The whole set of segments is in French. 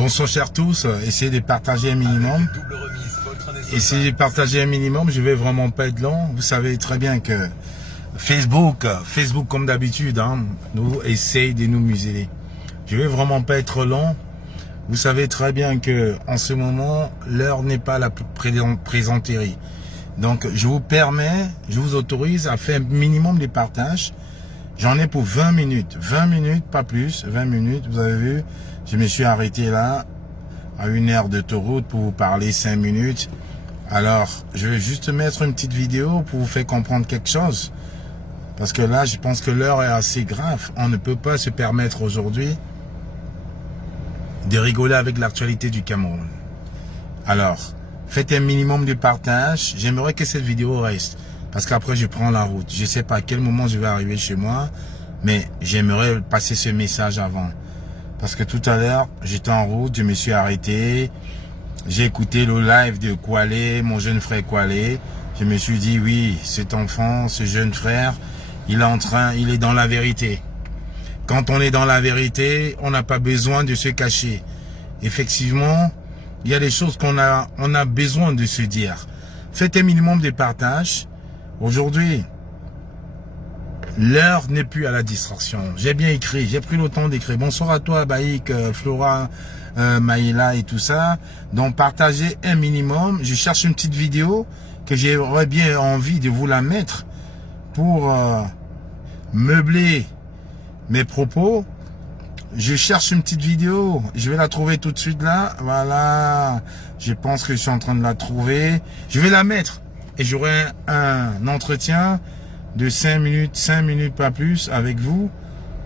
Bonsoir chers tous, essayez de partager un minimum. Essayez de partager un minimum, je vais vraiment pas être long. Vous savez très bien que Facebook comme d'habitude, nous essaye de nous museler. Je vais vraiment pas être long. Vous savez très bien que en ce moment, l'heure n'est pas la plus présentérie. Donc je vous permets, je vous autorise à faire un minimum de partage. J'en ai pour 20 minutes, pas plus, 20 minutes, vous avez vu. Je me suis arrêté là, à une aire d'autoroute pour vous parler 5 minutes. Alors, je vais juste mettre une petite vidéo pour vous faire comprendre quelque chose. Parce que là, je pense que l'heure est assez grave. On ne peut pas se permettre aujourd'hui de rigoler avec l'actualité du Cameroun. Alors, faites un minimum de partage. J'aimerais que cette vidéo reste. Parce qu'après, je prends la route. Je ne sais pas à quel moment je vais arriver chez moi. Mais j'aimerais passer ce message avant. Parce que tout à l'heure, j'étais en route, je me suis arrêté. J'ai écouté le live de Kwale, mon jeune frère Kwale. Je me suis dit, oui, cet enfant, ce jeune frère, il est dans la vérité. Quand on est dans la vérité, on n'a pas besoin de se cacher. Effectivement, il y a des choses on a besoin de se dire. Faites un minimum de partage. Aujourd'hui, l'heure n'est plus à la distraction. J'ai bien écrit, j'ai pris le temps d'écrire. Bonsoir à toi, Baïk, Flora, Maïla et tout ça. Donc, partagez un minimum. Je cherche une petite vidéo que j'aurais bien envie de vous la mettre pour meubler mes propos. Je cherche une petite vidéo. Je vais la trouver tout de suite là. Voilà. Je pense que je suis en train de la trouver. Je vais la mettre et j'aurai un entretien de 5 minutes pas plus avec vous.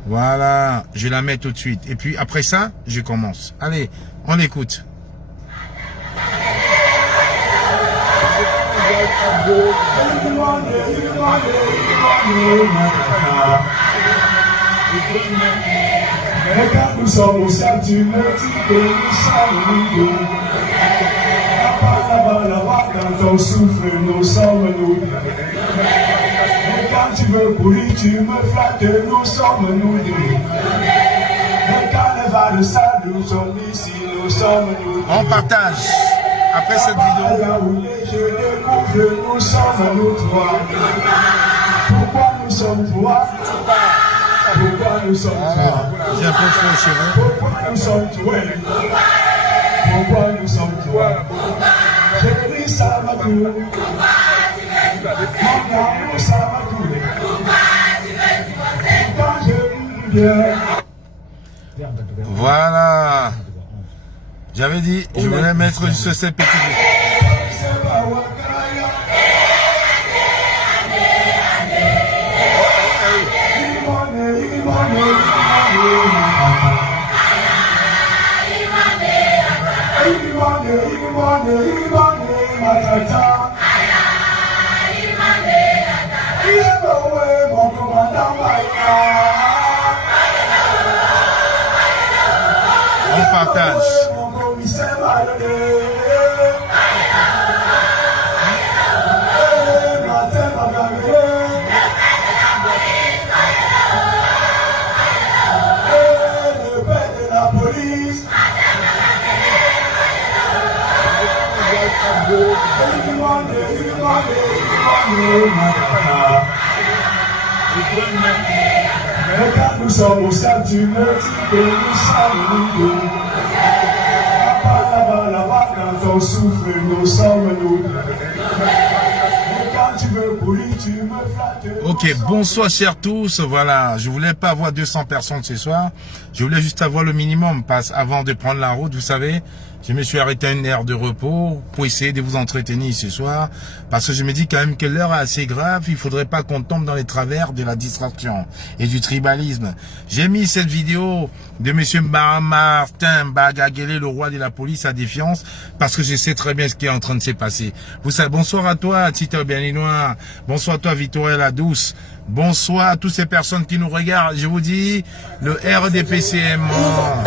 Voilà, je la mets tout de suite. Et puis après ça, je commence. Allez, on l'écoute. Nous sommes au sein du petit que nous sommes nous. Là-bas, quand on souffle, nous sommes nous. Et quand tu veux courir, tu me flattes, nous sommes nous deux. Le carnaval de ça, nous sommes ici, nous sommes nous. On partage. Après cette vidéo. Là où les jeux de couple, nous sommes nous trois. Pourquoi nous sommes trois? Pourquoi nous sommes trois? J'ai un peu faux chez vous. Pourquoi nous sommes trois? Pourquoi nous sommes trois? Chérie, ça m'a tout. Mon amour, ça m'a tout. Quand je viens. Voilà. J'avais dit, je voulais mettre juste ces petits. On partage. Nous sommes au sein du petit que nous sommes nous deux. Là-bas, quand on souffle, nous sommes nous deux. Et quand tu veux courir, tu me flattes. Ok, bonsoir chers tous. Voilà, je voulais pas avoir 200 personnes ce soir. Je voulais juste avoir le minimum avant de prendre la route, vous savez. Je me suis arrêté à une aire de repos pour essayer de vous entretenir ce soir. Parce que je me dis quand même que l'heure est assez grave. Il faudrait pas qu'on tombe dans les travers de la distraction et du tribalisme. J'ai mis cette vidéo de monsieur Martin Bagagele, le roi de la police à défiance, parce que je sais très bien ce qui est en train de se passer. Vous savez, bonsoir à toi, Tito Bieninois. Bonsoir à toi, Victoria la Douce. Bonsoir à toutes ces personnes qui nous regardent. Je vous dis, le RDPC est mort.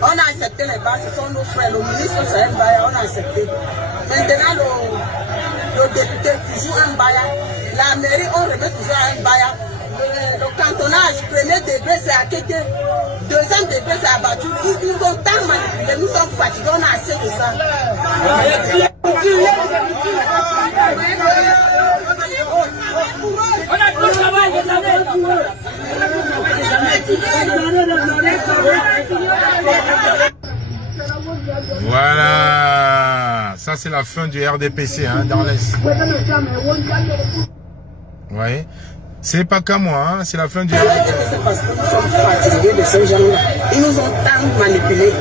On a accepté les bases, ce sont nos frères, le ministre c'est un bail, on a accepté. Maintenant, le député toujours un bail, la mairie on remet toujours un bail. Le cantonnage, premier degré c'est à Kéké. deuxième degré, c'est abattu. Ils nous ont tant manipulés, nous sommes fatigués, on a assez de ça. Voilà, ça c'est la fin du RDPC hein, dans l'Est. Vous voyez, c'est pas qu'à moi, hein, c'est la fin du RDPC. C'est parce que nous sommes fatigués de ces gens-là. Ils nous ont tant manipulés.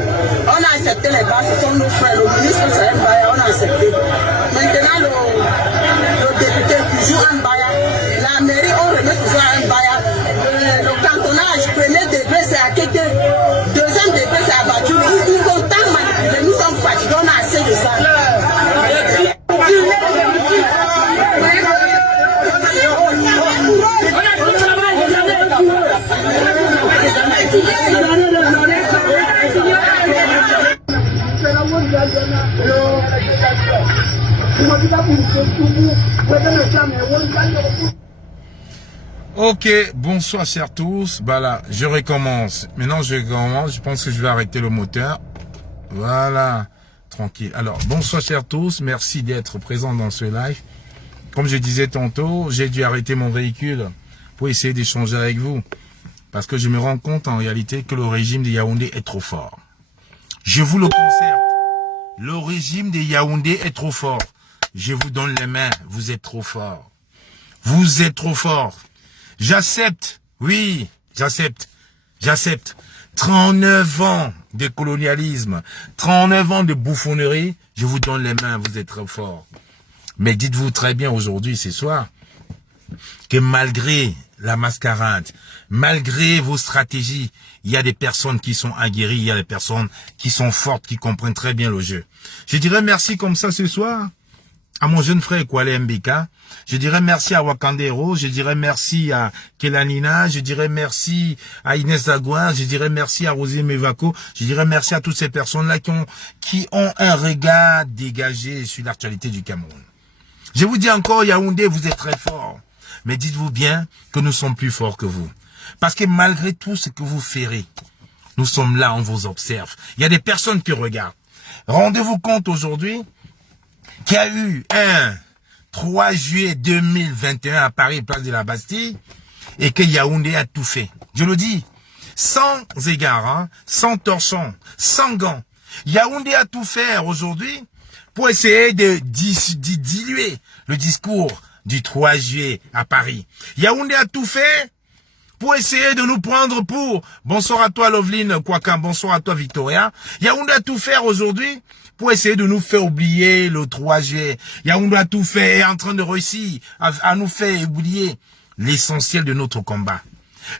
On a accepté les bases, ce sont nos frères. Le ministre Saïd Mbaya, on a accepté. Maintenant, le député qui joue en Mbaya, la mairie, on remet toujours à Mbaya. Le cantonnage, premier degré, c'est à Kéké. Deuxième degré, c'est abattu. Ils nous ont tant manipulés, nous sommes fatigués, on a assez de ça. Ok, bonsoir chers tous. Bah là, je recommence. Maintenant, je recommence. Je pense que je vais arrêter le moteur. Voilà, tranquille. Alors, bonsoir chers tous. Merci d'être présents dans ce live. Comme je disais tantôt, j'ai dû arrêter mon véhicule pour essayer d'échanger avec vous. Parce que je me rends compte en réalité que le régime de Yaoundé est trop fort. Je vous le concerne. Le régime de Yaoundé est trop fort. Je vous donne les mains. Vous êtes trop fort. Vous êtes trop fort. J'accepte. Oui, j'accepte. J'accepte. 39 ans de colonialisme. 39 ans de bouffonnerie. Je vous donne les mains. Vous êtes trop fort. Mais dites-vous très bien aujourd'hui, ce soir, que malgré la mascarade, malgré vos stratégies, il y a des personnes qui sont aguerries, il y a des personnes qui sont fortes, qui comprennent très bien le jeu. Je dirais merci comme ça ce soir à mon jeune frère Kwale Mbeka. Je dirais merci à Wakandero, je dirais merci à Kelanina, je dirais merci à Inès Dagouin, je dirais merci à Rosé Mevako, je dirais merci à toutes ces personnes-là qui ont un regard dégagé sur l'actualité du Cameroun. Je vous dis encore, Yaoundé, vous êtes très fort. Mais dites-vous bien que nous sommes plus forts que vous. Parce que malgré tout ce que vous ferez, nous sommes là, on vous observe. Il y a des personnes qui regardent. Rendez-vous compte aujourd'hui qu'il y a eu un 3 juillet 2021 à Paris, place de la Bastille, et que Yaoundé a tout fait. Je le dis, sans égard, hein, sans torchon, sans gants. Yaoundé a tout fait aujourd'hui pour essayer de diluer le discours du 3 juillet à Paris. Yaoundé a tout fait pour essayer de nous prendre pour... Bonsoir à toi Loveline Kwakam, bonsoir à toi Victoria. Yaoundé a tout fait aujourd'hui pour essayer de nous faire oublier le 3 juillet. Yaoundé a tout fait et est en train de réussir à nous faire oublier l'essentiel de notre combat.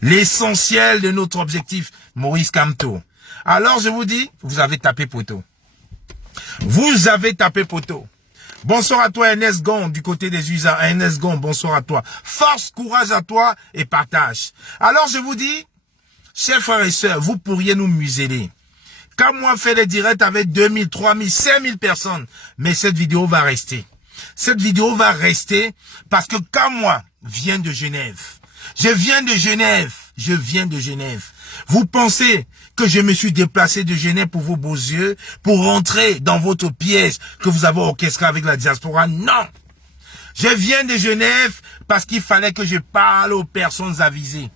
L'essentiel de notre objectif, Maurice Kamto. Alors je vous dis, vous avez tapé poteau. Vous avez tapé poteau. Bonsoir à toi Enes Gon du côté des USA. Enes Gon, bonsoir à toi. Force, courage à toi et partage. Alors je vous dis, chers frères et sœurs, vous pourriez nous museler. Quand moi fait des directs avec 2000, 3000, 5000 personnes, mais cette vidéo va rester. Cette vidéo va rester parce que quand moi viens de Genève, je viens de Genève. Vous pensez que je me suis déplacé de Genève pour vos beaux yeux, pour rentrer dans votre piège que vous avez orchestré avec la diaspora? Non! Je viens de Genève parce qu'il fallait que je parle aux personnes avisées.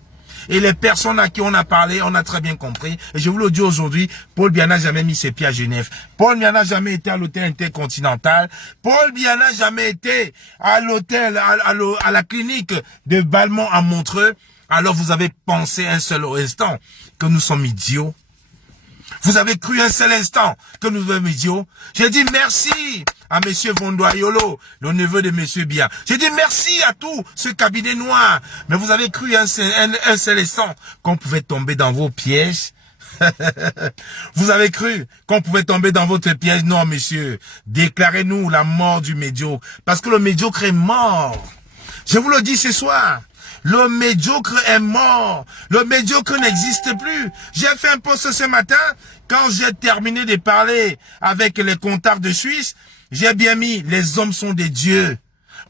Et les personnes à qui on a parlé, on a très bien compris. Et je vous le dis aujourd'hui, Paul Biya n'a jamais mis ses pieds à Genève. Paul Biya n'a jamais été à l'hôtel intercontinental. Paul Biya n'a jamais été à l'hôtel, à la clinique de Balmont à Montreux. Alors vous avez pensé un seul instant que nous sommes idiots. Vous avez cru un seul instant que nous sommes idiots. J'ai dit merci à monsieur Vondoayolo, le neveu de monsieur Biya. J'ai dit merci à tout ce cabinet noir. Mais vous avez cru un seul instant qu'on pouvait tomber dans vos pièges. Vous avez cru qu'on pouvait tomber dans votre piège. Non, monsieur. Déclarez-nous la mort du médiocre. Parce que le médiocre est mort. Je vous le dis ce soir. Le médiocre est mort. Le médiocre n'existe plus. J'ai fait un post ce matin. Quand j'ai terminé de parler avec les comptables de Suisse, j'ai bien mis les hommes sont des dieux.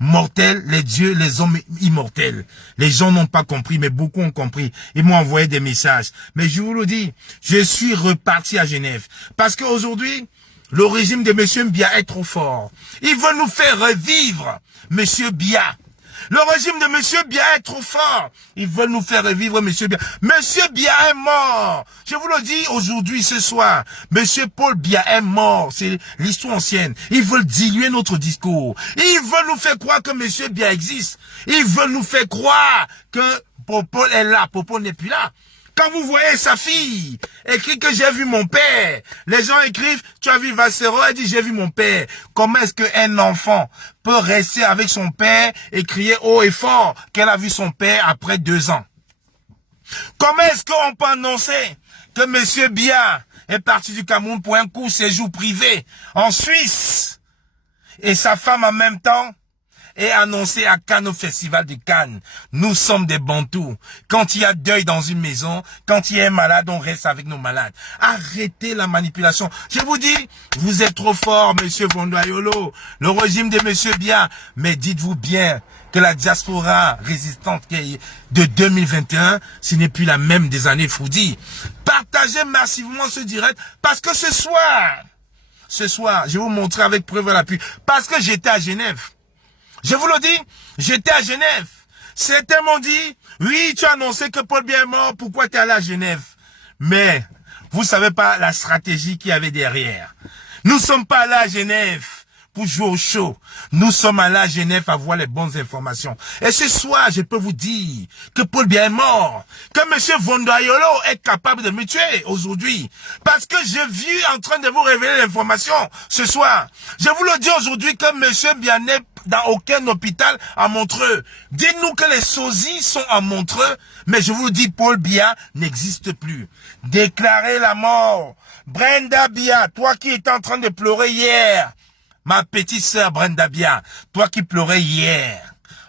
mortels, les dieux, les hommes immortels. Les gens n'ont pas compris, mais beaucoup ont compris. Ils m'ont envoyé des messages. Mais je vous le dis, je suis reparti à Genève. Parce qu'aujourd'hui, le régime de M. Biya est trop fort. Ils veulent nous faire revivre M. Biya. Le régime de M. Biya est trop fort. Ils veulent nous faire revivre M. Biya. M. Biya est mort. Je vous le dis aujourd'hui, ce soir. M. Paul Biya est mort. C'est l'histoire ancienne. Ils veulent diluer notre discours. Ils veulent nous faire croire que M. Biya existe. Ils veulent nous faire croire que Popol est là. Popol n'est plus là. Quand vous voyez sa fille écrit que j'ai vu mon père, les gens écrivent, tu as vu Vassero, elle dit j'ai vu mon père. Comment est-ce qu'un enfant peut rester avec son père et crier haut et fort qu'elle a vu son père après 2 ans? Comment est-ce qu'on peut annoncer que M. Biya est parti du Cameroun pour un court séjour privé en Suisse et sa femme en même temps et annoncé à Cannes au festival de Cannes. Nous sommes des Bantous. Quand il y a deuil dans une maison, quand il y a un malade, on reste avec nos malades. Arrêtez la manipulation. Je vous dis, vous êtes trop fort, monsieur Vondoayolo, le régime de monsieur Biya. Mais dites-vous bien que la diaspora résistante de 2021, ce n'est plus la même des années Froudi. Partagez massivement ce direct parce que ce soir, je vais vous montrer avec preuve à l'appui, parce que j'étais à Genève. Je vous le dis, j'étais à Genève. Certains m'ont dit, oui, tu as annoncé que Paul Biya est mort, pourquoi tu es allé à Genève? Mais, vous savez pas la stratégie qu'il y avait derrière. Nous sommes pas allés à Genève pour jouer au show. Nous sommes allés à Genève à voir les bonnes informations. Et ce soir, je peux vous dire que Paul Biya est mort. Que M. Vondoayolo est capable de me tuer aujourd'hui. Parce que j'ai vu en train de vous révéler l'information ce soir. Je vous le dis aujourd'hui que M. Biya n'est dans aucun hôpital à Montreux. Dites-nous que les sosies sont à Montreux, mais je vous dis, Paul Biya n'existe plus. Déclarez la mort. Brenda Biya, toi qui étais en train de pleurer hier, ma petite sœur Brenda Biya, toi qui pleurais hier,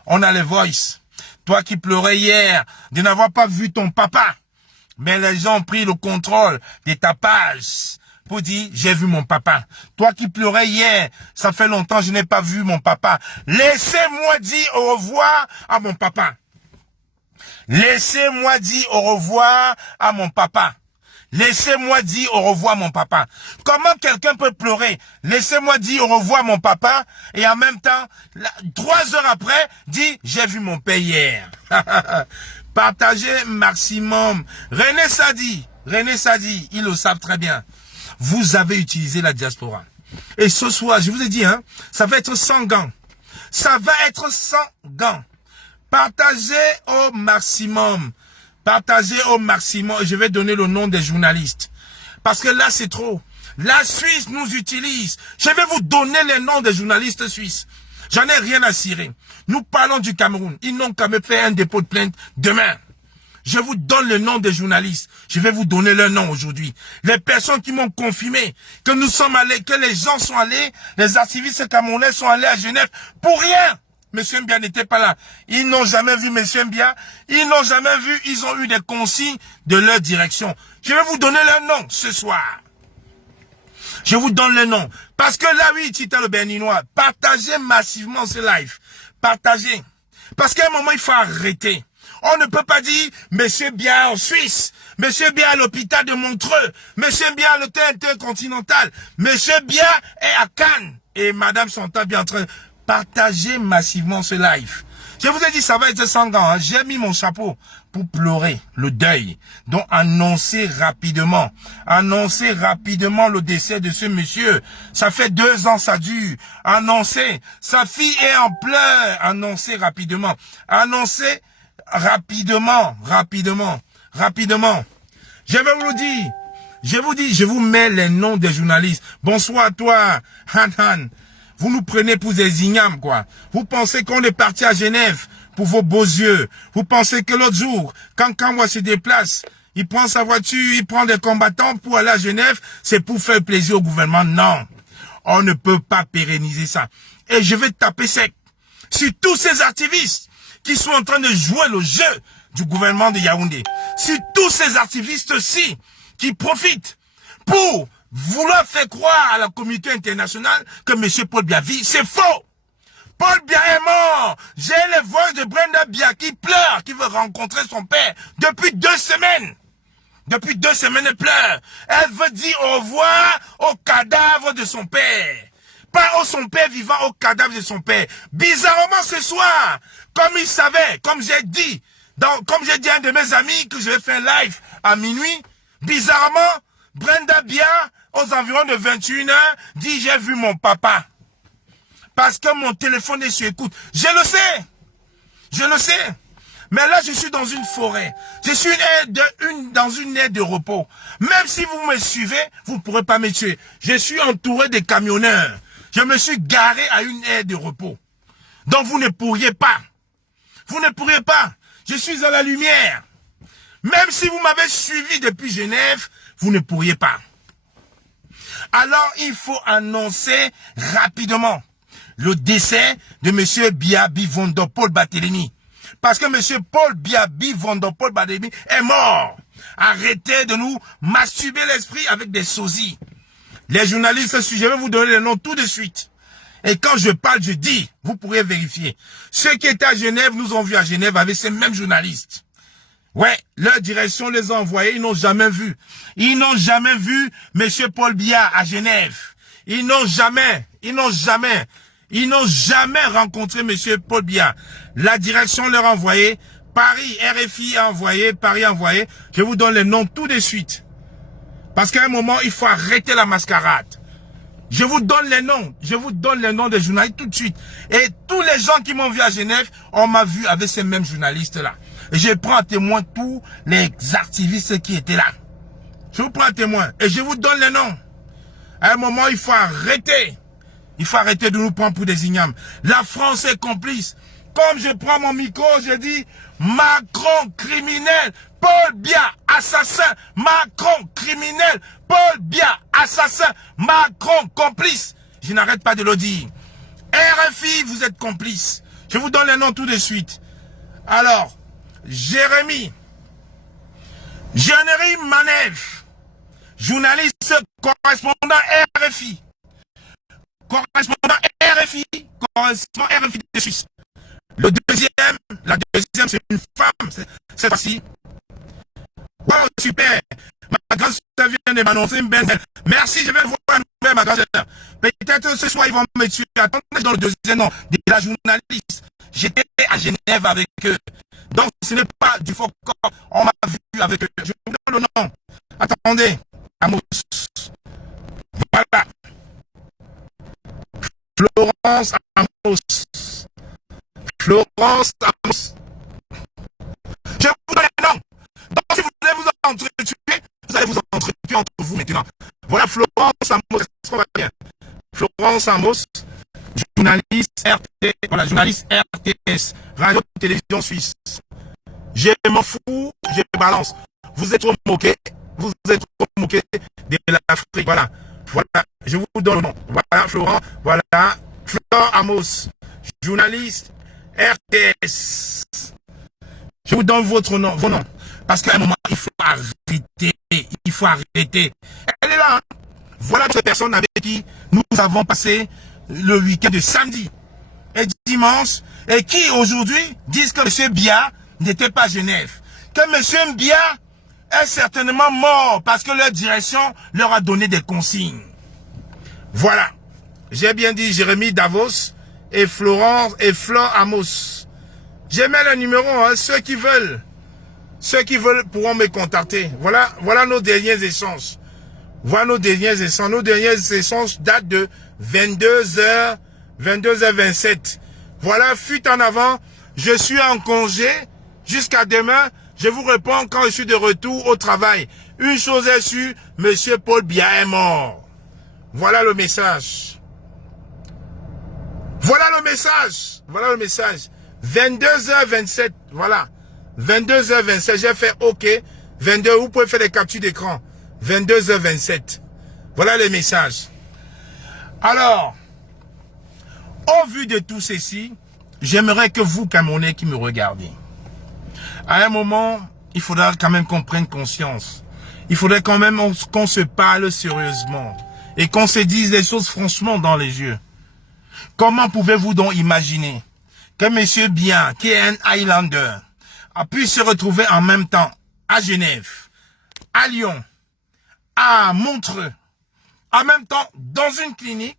on a les voices. Toi qui pleurais hier de n'avoir pas vu ton papa, mais les gens ont pris le contrôle de ta page pour dire, j'ai vu mon papa. Toi qui pleurais hier, ça fait longtemps que je n'ai pas vu mon papa. Laissez-moi dire au revoir à mon papa. Laissez-moi dire au revoir à mon papa. Laissez-moi dire au revoir mon papa. Comment quelqu'un peut pleurer? Laissez-moi dire au revoir mon papa et en même temps, 3 heures après, dit j'ai vu mon père hier. Partagez maximum. René Sadi, ils le savent très bien. Vous avez utilisé la diaspora. Et ce soir, je vous ai dit, hein, ça va être sans gants. Ça va être sans gants. Partagez au maximum. Partagez au maximum. Je vais donner le nom des journalistes. Parce que là, c'est trop. La Suisse nous utilise. Je vais vous donner les noms des journalistes suisses. J'en ai rien à cirer. Nous parlons du Cameroun. Ils n'ont qu'à me faire un dépôt de plainte demain. Je vous donne le nom des journalistes. Je vais vous donner leur nom aujourd'hui. Les personnes qui m'ont confirmé que nous sommes allés, que les gens sont allés, les activistes camerounais sont allés à Genève pour rien. Monsieur Biya n'était pas là. Ils n'ont jamais vu Monsieur Biya. Ils n'ont jamais vu. Ils ont eu des consignes de leur direction. Je vais vous donner leur nom ce soir. Je vous donne le nom. Parce que là, oui, Tita le Béninois, partagez massivement ce live. Partagez. Parce qu'à un moment, il faut arrêter. On ne peut pas dire, Monsieur Biya en Suisse, Monsieur Biya à l'hôpital de Montreux, Monsieur Biya à l'hôtel intercontinental, Monsieur Biya est à Cannes. Et Madame Chantal bien en train de partager massivement ce live. Je vous ai dit, ça va être sans gants. Hein. J'ai mis mon chapeau pour pleurer le deuil. Donc, annoncer rapidement le décès de ce monsieur. Ça fait 2 ans, ça dure. Annoncer, sa fille est en pleurs. Annoncer rapidement. Annoncer rapidement. Je vais vous le dire. Je vous mets les noms des journalistes. Bonsoir à toi, Han. Vous nous prenez pour des ignames, quoi. Vous pensez qu'on est parti à Genève pour vos beaux yeux. Vous pensez que l'autre jour, quand Kamwa se déplace, il prend sa voiture, il prend des combattants pour aller à Genève, c'est pour faire plaisir au gouvernement. Non. On ne peut pas pérenniser ça. Et je vais taper sec sur tous ces activistes qui sont en train de jouer le jeu du gouvernement de Yaoundé. Sur tous ces activistes-ci qui profitent pour vouloir faire croire à la communauté internationale que M. Paul Biya vit, c'est faux. Paul Biya est mort. J'ai les voix de Brenda Biya qui pleure, qui veut rencontrer son père depuis 2 semaines. Depuis 2 semaines, elle pleure. Elle veut dire au revoir au cadavre de son père. Pas au son père vivant, au cadavre de son père. Bizarrement ce soir, comme il savait, comme j'ai dit à un de mes amis que je vais faire un live à minuit, bizarrement, Brenda Biya, aux environs de 21h, dit j'ai vu mon papa. Parce que mon téléphone est sur écoute. Je le sais. Mais là, je suis dans une forêt. Je suis dans une aire de repos. Même si vous me suivez, vous ne pourrez pas me tuer. Je suis entouré de camionneurs. Je me suis garé à une aire de repos. Donc vous ne pourriez pas. Vous ne pourriez pas. Je suis à la lumière. Même si vous m'avez suivi depuis Genève, vous ne pourriez pas. Alors, il faut annoncer rapidement le décès de M. Biya Bivonda-Paul Barthélémy. Parce que M. Paul Biya Bivonda-Paul Barthélémy est mort. Arrêtez de nous masturber l'esprit avec des sosies. Les journalistes, je vais vous donner les noms tout de suite. Et quand je parle, je dis, vous pourrez vérifier. Ceux qui étaient à Genève nous ont vus à Genève avec ces mêmes journalistes. Ouais, leur direction les a envoyés, ils n'ont jamais vu. Ils n'ont jamais vu M. Paul Biya à Genève. Ils n'ont jamais rencontré M. Paul Biya. La direction leur a envoyé, Paris, RFI a envoyé, Paris a envoyé. Je vous donne les noms tout de suite. Parce qu'à un moment, il faut arrêter la mascarade. Je vous donne les noms des journalistes tout de suite. Et tous les gens qui m'ont vu à Genève, on m'a vu avec ces mêmes journalistes-là. Et je prends à témoin tous les activistes qui étaient là. Je vous prends à témoin. Et je vous donne les noms. À un moment, il faut arrêter. Il faut arrêter de nous prendre pour des ignames. La France est complice. Comme je prends mon micro, je dis Macron criminel, Paul Biya assassin, Macron criminel, Paul Biya assassin, Macron complice. Je n'arrête pas de le dire. RFI, vous êtes complice. Je vous donne les noms tout de suite. Alors, Jérémy Manève, journaliste correspondant RFI. Correspondant RFI de Suisse. La deuxième, c'est une femme, cette fois-ci. Wow, super. Ma grande soeur vient de m'annoncer une belle. Merci, je vais voir une nouvelle, ma grande soeur. Peut-être ce soir, ils vont me tuer. Attendez, dans le deuxième nom, de la journaliste. J'étais à Genève avec eux. Donc, ce n'est pas du faux corps. On m'a vu avec eux. Je vous donne le nom. Attendez. Amos. Voilà. Florence Amos. Florence Amos. Je vous donne les noms. Donc, si vous voulez vous entretuer, vous allez vous entretuer entre vous maintenant. Voilà Florence Amos. Est-ce qu'on va bien? Florence Amos, journaliste RT, voilà, journaliste RTS, radio-télévision suisse. Je m'en fous, je balance. Vous êtes trop moqués, de l'Afrique, voilà. Voilà, je vous donne le nom. Voilà, Florent, voilà, Florent Amos, journaliste RTS. Je vous donne vos noms. Parce qu'à un moment, il faut arrêter. Elle est là, hein? Voilà cette personne avec qui nous avons passé le week-end de samedi et dimanche, et qui aujourd'hui disent que M. Biya n'était pas à Genève. Que M. Biya est certainement mort parce que leur direction leur a donné des consignes. Voilà. J'ai bien dit Jérémy Davos et Florence et Flor Amos. J'ai mis le numéro, hein, ceux qui veulent pourront me contacter. Voilà nos derniers échanges. Voilà nos derniers échanges. Nos derniers échanges datent de 22h27. Voilà, fuite en avant. Je suis en congé jusqu'à demain. Je vous réponds quand je suis de retour au travail. Une chose est sûre, M. Paul Biya est mort. Voilà le message. Voilà le message. 22h27. Voilà. 22h27. J'ai fait OK. 22. Vous pouvez faire des captures d'écran. 22h27. Voilà les messages. Alors, au vu de tout ceci, j'aimerais que vous, Camerounais qui me regardez, à un moment, il faudra quand même qu'on prenne conscience. Il faudrait quand même qu'on se parle sérieusement et qu'on se dise les choses franchement dans les yeux. Comment pouvez-vous donc imaginer que M. Biya, qui est un Highlander, a pu se retrouver en même temps à Genève, à Lyon, à Montreux, en même temps dans une clinique?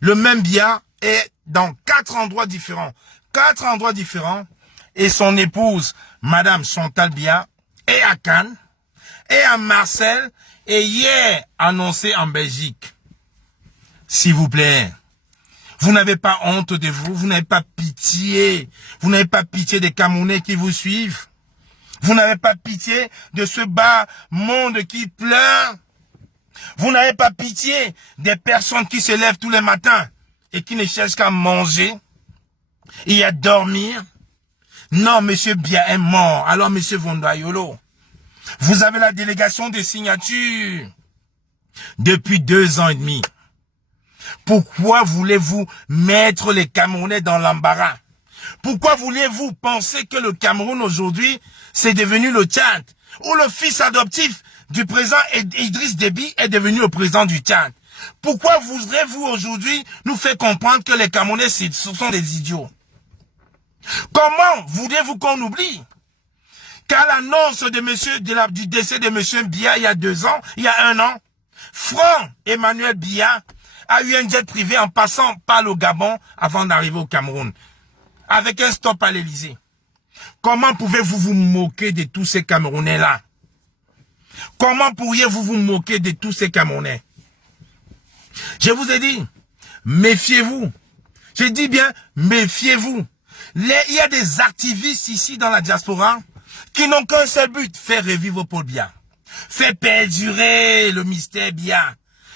Le même Biya est dans 4 endroits différents. 4 endroits différents. Et son épouse, Madame Chantal Biya, est à Cannes, est à Marseille, et hier annoncé en Belgique. S'il vous plaît, vous n'avez pas honte de vous, vous n'avez pas pitié. Vous n'avez pas pitié des Camerounais qui vous suivent. Vous n'avez pas pitié de ce bas monde qui pleure. Vous n'avez pas pitié des personnes qui se lèvent tous les matins et qui ne cherchent qu'à manger et à dormir. Non, M. Biya est mort. Alors, M. Vondayolo, vous avez la délégation de signature depuis 2 ans et demi. Pourquoi voulez-vous mettre les Camerounais dans l'embarras? Pourquoi voulez-vous penser que le Cameroun aujourd'hui, c'est devenu le Tchad, où le fils adoptif du président Idriss Déby est devenu le président du Tchad? Pourquoi voudrez-vous aujourd'hui nous faire comprendre que les Camerounais, ce sont des idiots? Comment voulez-vous qu'on oublie qu'à l'annonce de du décès de M. Biya il y a 2 ans, il y a 1 an, Franck Emmanuel Biya a eu un jet privé en passant par le Gabon avant d'arriver au Cameroun, avec un stop à l'Élysée. Comment pouvez-vous vous moquer de tous ces Camerounais-là? Comment pourriez-vous vous moquer de tous ces Camerounais? Je vous ai dit, méfiez-vous. Je dis bien, méfiez-vous. Il y a des activistes ici dans la diaspora qui n'ont qu'un seul but, faire revivre Paul Biya. Faire perdurer le mystère Biya.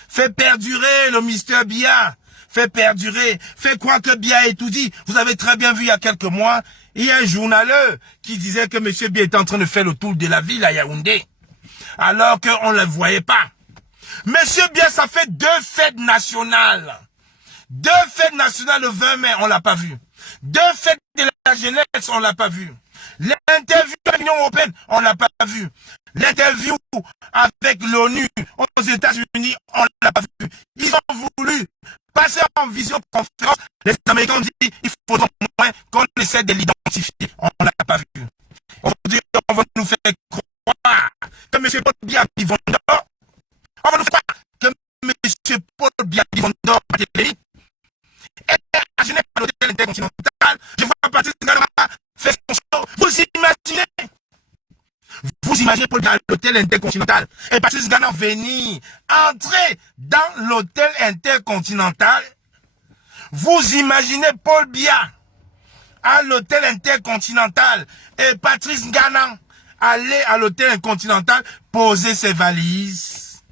Faire perdurer le mystère Biya. Faire perdurer. Faire croire que Biya est tout dit. Vous avez très bien vu il y a quelques mois, il y a un journaleux qui disait que M. Biya est en train de faire le tour de la ville à Yaoundé. Alors qu'on ne le voyait pas. M. Biya, ça fait 2 fêtes nationales. 2 fêtes nationales le 20 mai, on l'a pas vu. 2 fêtes de la jeunesse, on l'a pas vu. L'interview de l'Union européenne, on l'a pas vu. L'interview avec l'ONU aux États-Unis, on l'a pas vu. Ils ont voulu passer en visioconférence. Les Américains ont dit il faudra au moins qu'on essaie de l'identifier. On l'a pas vu. Aujourd'hui, on va nous faire croire que M. Paul Biya Bivondor, on va nous faire croire que M. Paul Biya Bivondor est à Genève à l'hôtel intercontinental. Je vois Patrice Galama faire son show. Vous imaginez Paul Biya à l'hôtel intercontinental et Patrice Galama venir entrer dans l'hôtel intercontinental. Vous imaginez Paul Biya à l'hôtel intercontinental et Patrice Galama aller à l'hôtel intercontinental poser ses valises.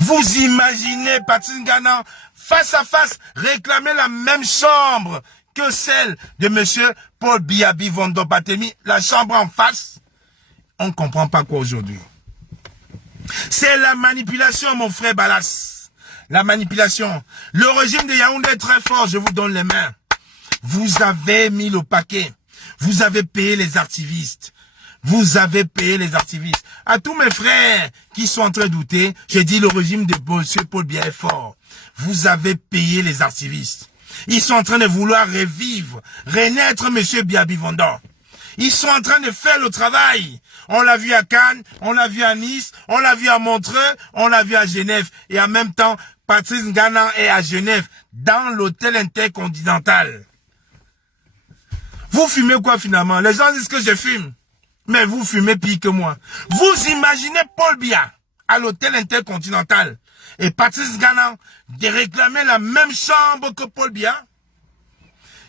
Vous imaginez Patrice Galama face à face réclamer la même chambre que celle de M. Paul Biya Bivondor Batemi, la chambre en face? On ne comprend pas quoi aujourd'hui. C'est la manipulation, mon frère Balas. La manipulation. Le régime de Yaoundé est très fort, je vous donne les mains. Vous avez mis le paquet. Vous avez payé les activistes. Vous avez payé les activistes. À tous mes frères qui sont en train de douter, j'ai dit le régime de M. Paul Biya est fort. Vous avez payé les activistes. Ils sont en train de vouloir revivre, renaître M. Biya Bivondor. Ils sont en train de faire le travail. On l'a vu à Cannes, on l'a vu à Nice, on l'a vu à Montreux, on l'a vu à Genève. Et en même temps, Patrice Galama est à Genève, dans l'hôtel intercontinental. Vous fumez quoi finalement? Les gens disent que je fume. Mais vous fumez pire que moi. Vous imaginez Paul Biya à l'hôtel intercontinental et Patrice Galama de réclamer la même chambre que Paul Biya?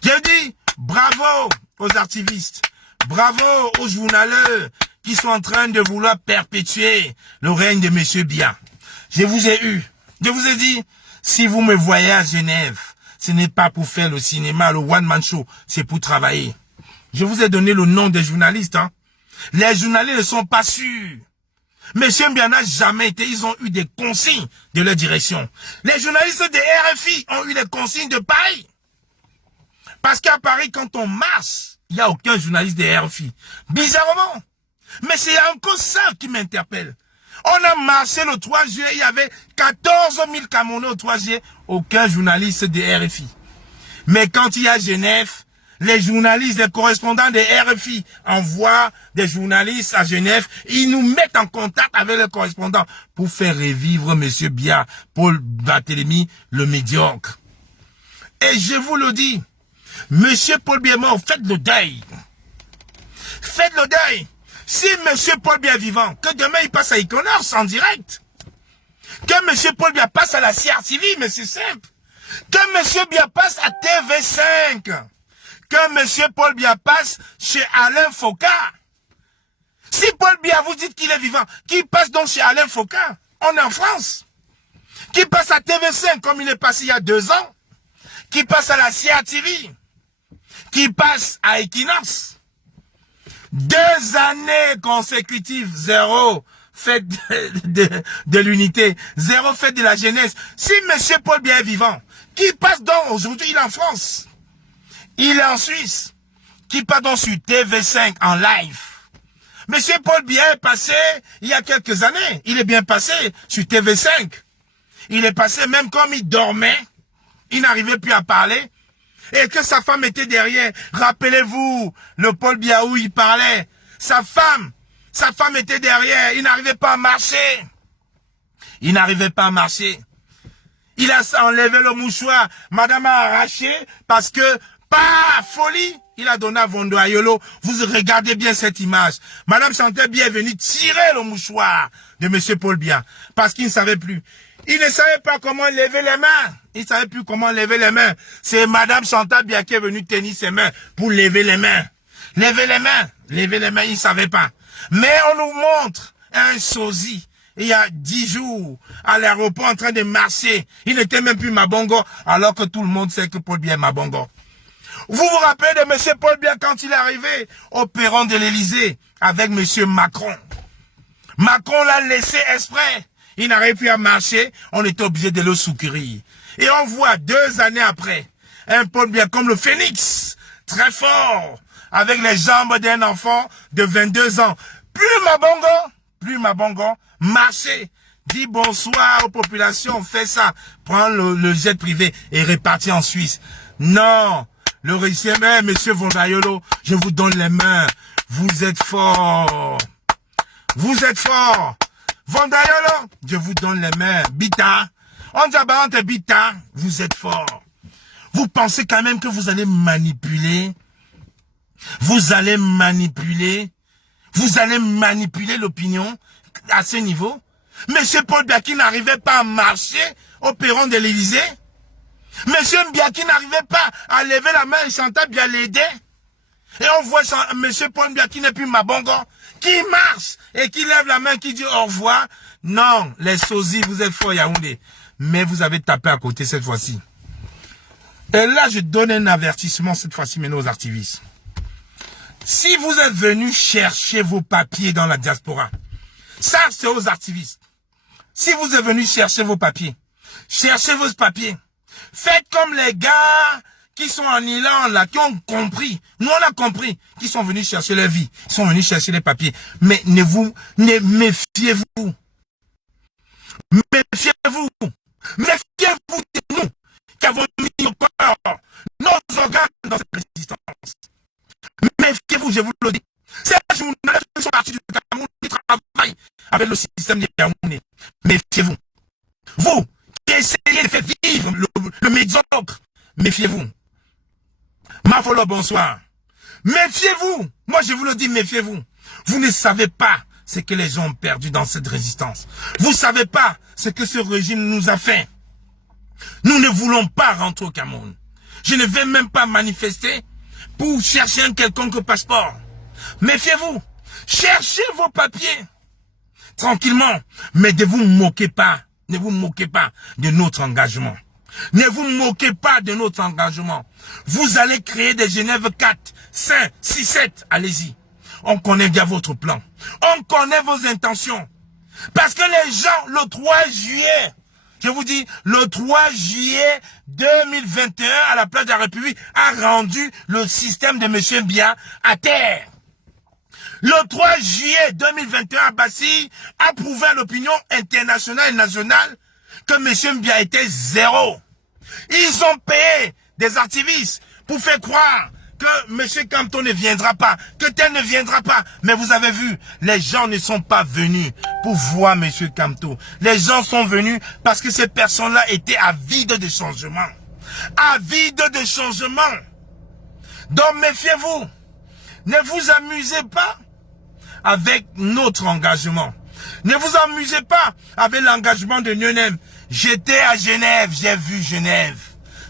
J'ai dit bravo aux activistes, bravo aux journaleux qui sont en train de vouloir perpétuer le règne de M. Biya. Je vous ai eu. Je vous ai dit, si vous me voyez à Genève, ce n'est pas pour faire le cinéma, le one-man show, c'est pour travailler. Je vous ai donné le nom des journalistes. Hein. Les journalistes ne sont pas sûrs. M. Biya n'a jamais été, ils ont eu des consignes de leur direction. Les journalistes de RFI ont eu des consignes de Paris. Parce qu'à Paris, quand on marche, il n'y a aucun journaliste de RFI. Bizarrement. Mais c'est encore ça qui m'interpelle. On a marché le 3 juillet, il y avait 14 000 Camerounais au 3 juillet, aucun journaliste de RFI. Mais quand il y a Genève, les journalistes, les correspondants de RFI envoient des journalistes à Genève, ils nous mettent en contact avec les correspondants pour faire revivre M. Biya, Paul Barthélemy, le médiocre. Et je vous le dis, M. Paul Biya est mort, faites le deuil. Faites le deuil. Si M. Paul Biya est vivant, que demain il passe à Econos en direct. Que M. Paul Biya passe à la CRTV, mais c'est simple. Que M. Biya passe à TV5. Que M. Paul Biya passe chez Alain Foucault. Si Paul Biya vous dites qu'il est vivant, qui passe donc chez Alain Foucault? On est en France. Qui passe à TV5 comme il est passé il y a 2 ans. Qui passe à la CRTV. Qui passe à Equinox. 2 années consécutives, 0 fête de l'unité, 0 fête de la jeunesse. Si M. Paul Biya est vivant, qui passe donc aujourd'hui, il est en France. Il est en Suisse. Qui passe donc sur TV5 en live. Monsieur Paul Biya est passé il y a quelques années. Il est bien passé sur TV5. Il est passé même comme il dormait. Il n'arrivait plus à parler. Et que sa femme était derrière. Rappelez-vous, le Paul Biya où il parlait. Sa femme était derrière. Il n'arrivait pas à marcher. Il n'arrivait pas à marcher. Il a enlevé le mouchoir. Madame a arraché parce que, par folie, il a donné à Vondo Ayolo. Vous regardez bien cette image. Madame Chantal Biya est venue tirer le mouchoir de M. Paul Biya parce qu'il ne savait plus. Il ne savait pas comment lever les mains. Il ne savait plus comment lever les mains. C'est Madame Chantal Biya qui est venue tenir ses mains pour lever les mains. Lever les mains. Lever les mains, il ne savait pas. Mais on nous montre un sosie. Il y a 10 jours, à l'aéroport en train de marcher. Il n'était même plus Mabongo, alors que tout le monde sait que Paul Biya est Mabongo. Vous vous rappelez de M. Paul Biya quand il est arrivé au perron de l'Élysée avec M. Macron. Macron l'a laissé exprès. Il n'arrivait plus à marcher, on était obligé de le secourir. Et on voit 2 années après, un Paul Biya comme le phénix, très fort, avec les jambes d'un enfant de 22 ans. Plus Mabongo, marcher, dit bonsoir aux populations, fait ça, prend le jet privé et répartit en Suisse. Non, le régime, monsieur Vondayolo, je vous donne les mains, vous êtes fort. Vous êtes fort. Vondayolo, je vous donne les mains. Bita, on dit Bita, vous êtes fort. Vous pensez quand même que vous allez manipuler? Vous allez manipuler l'opinion à ce niveau? Monsieur Paul Biya qui n'arrivait pas à marcher au perron de l'Élysée? Monsieur Biya qui n'arrivait pas à lever la main et Chantal Biya l'aider? Et on voit monsieur Paul Biya qui n'est plus Mabongo, qui marche et qui lève la main, qui dit au revoir. Non, les sosies, vous êtes forts Yaoundé. Mais vous avez tapé à côté cette fois-ci. Et là, je donne un avertissement cette fois-ci, mais aux activistes. Si vous êtes venus chercher vos papiers dans la diaspora, ça c'est aux activistes. Si vous êtes venus chercher vos papiers, cherchez vos papiers. Faites comme les gars qui sont en Irlande, là, qui ont compris. Nous, on a compris, qui sont venus chercher leur vie. Ils sont venus chercher les papiers. Mais méfiez-vous. Méfiez-vous. Méfiez-vous de nous, qui avons mis nos corps, nos organes dans cette résistance. Méfiez-vous, je vous le dis. Ces journalistes qui sont partis du Cameroun, qui travaillent avec le système de Yaoundé. Méfiez-vous. Vous, qui essayez de faire vivre le médiocre, méfiez-vous. Mafolo, bonsoir. Méfiez-vous. Moi, je vous le dis, méfiez-vous. Vous ne savez pas ce que les gens ont perdu dans cette résistance. Vous ne savez pas ce que ce régime nous a fait. Nous ne voulons pas rentrer au Cameroun. Je ne vais même pas manifester pour chercher un quelconque passeport. Méfiez-vous. Cherchez vos papiers. Tranquillement. Mais ne vous moquez pas. Ne vous moquez pas de notre engagement. Ne vous moquez pas de notre engagement. Vous allez créer des Genève 4, 5, 6, 7. Allez-y. On connaît bien votre plan. On connaît vos intentions. Parce que les gens, le 3 juillet, je vous dis, le 3 juillet 2021, à la place de la République, a rendu le système de M. Biya à terre. Le 3 juillet 2021, Abbassi a prouvé à l'opinion internationale et nationale que M. Mbia était zéro. Ils ont payé des activistes pour faire croire que M. Kamto ne viendra pas, que tel ne viendra pas. Mais vous avez vu, les gens ne sont pas venus pour voir M. Kamto. Les gens sont venus parce que ces personnes-là étaient avides de changement. Avides de changement. Donc méfiez-vous. Ne vous amusez pas avec notre engagement. Ne vous amusez pas avec l'engagement de Nonem. J'étais à Genève, j'ai vu Genève.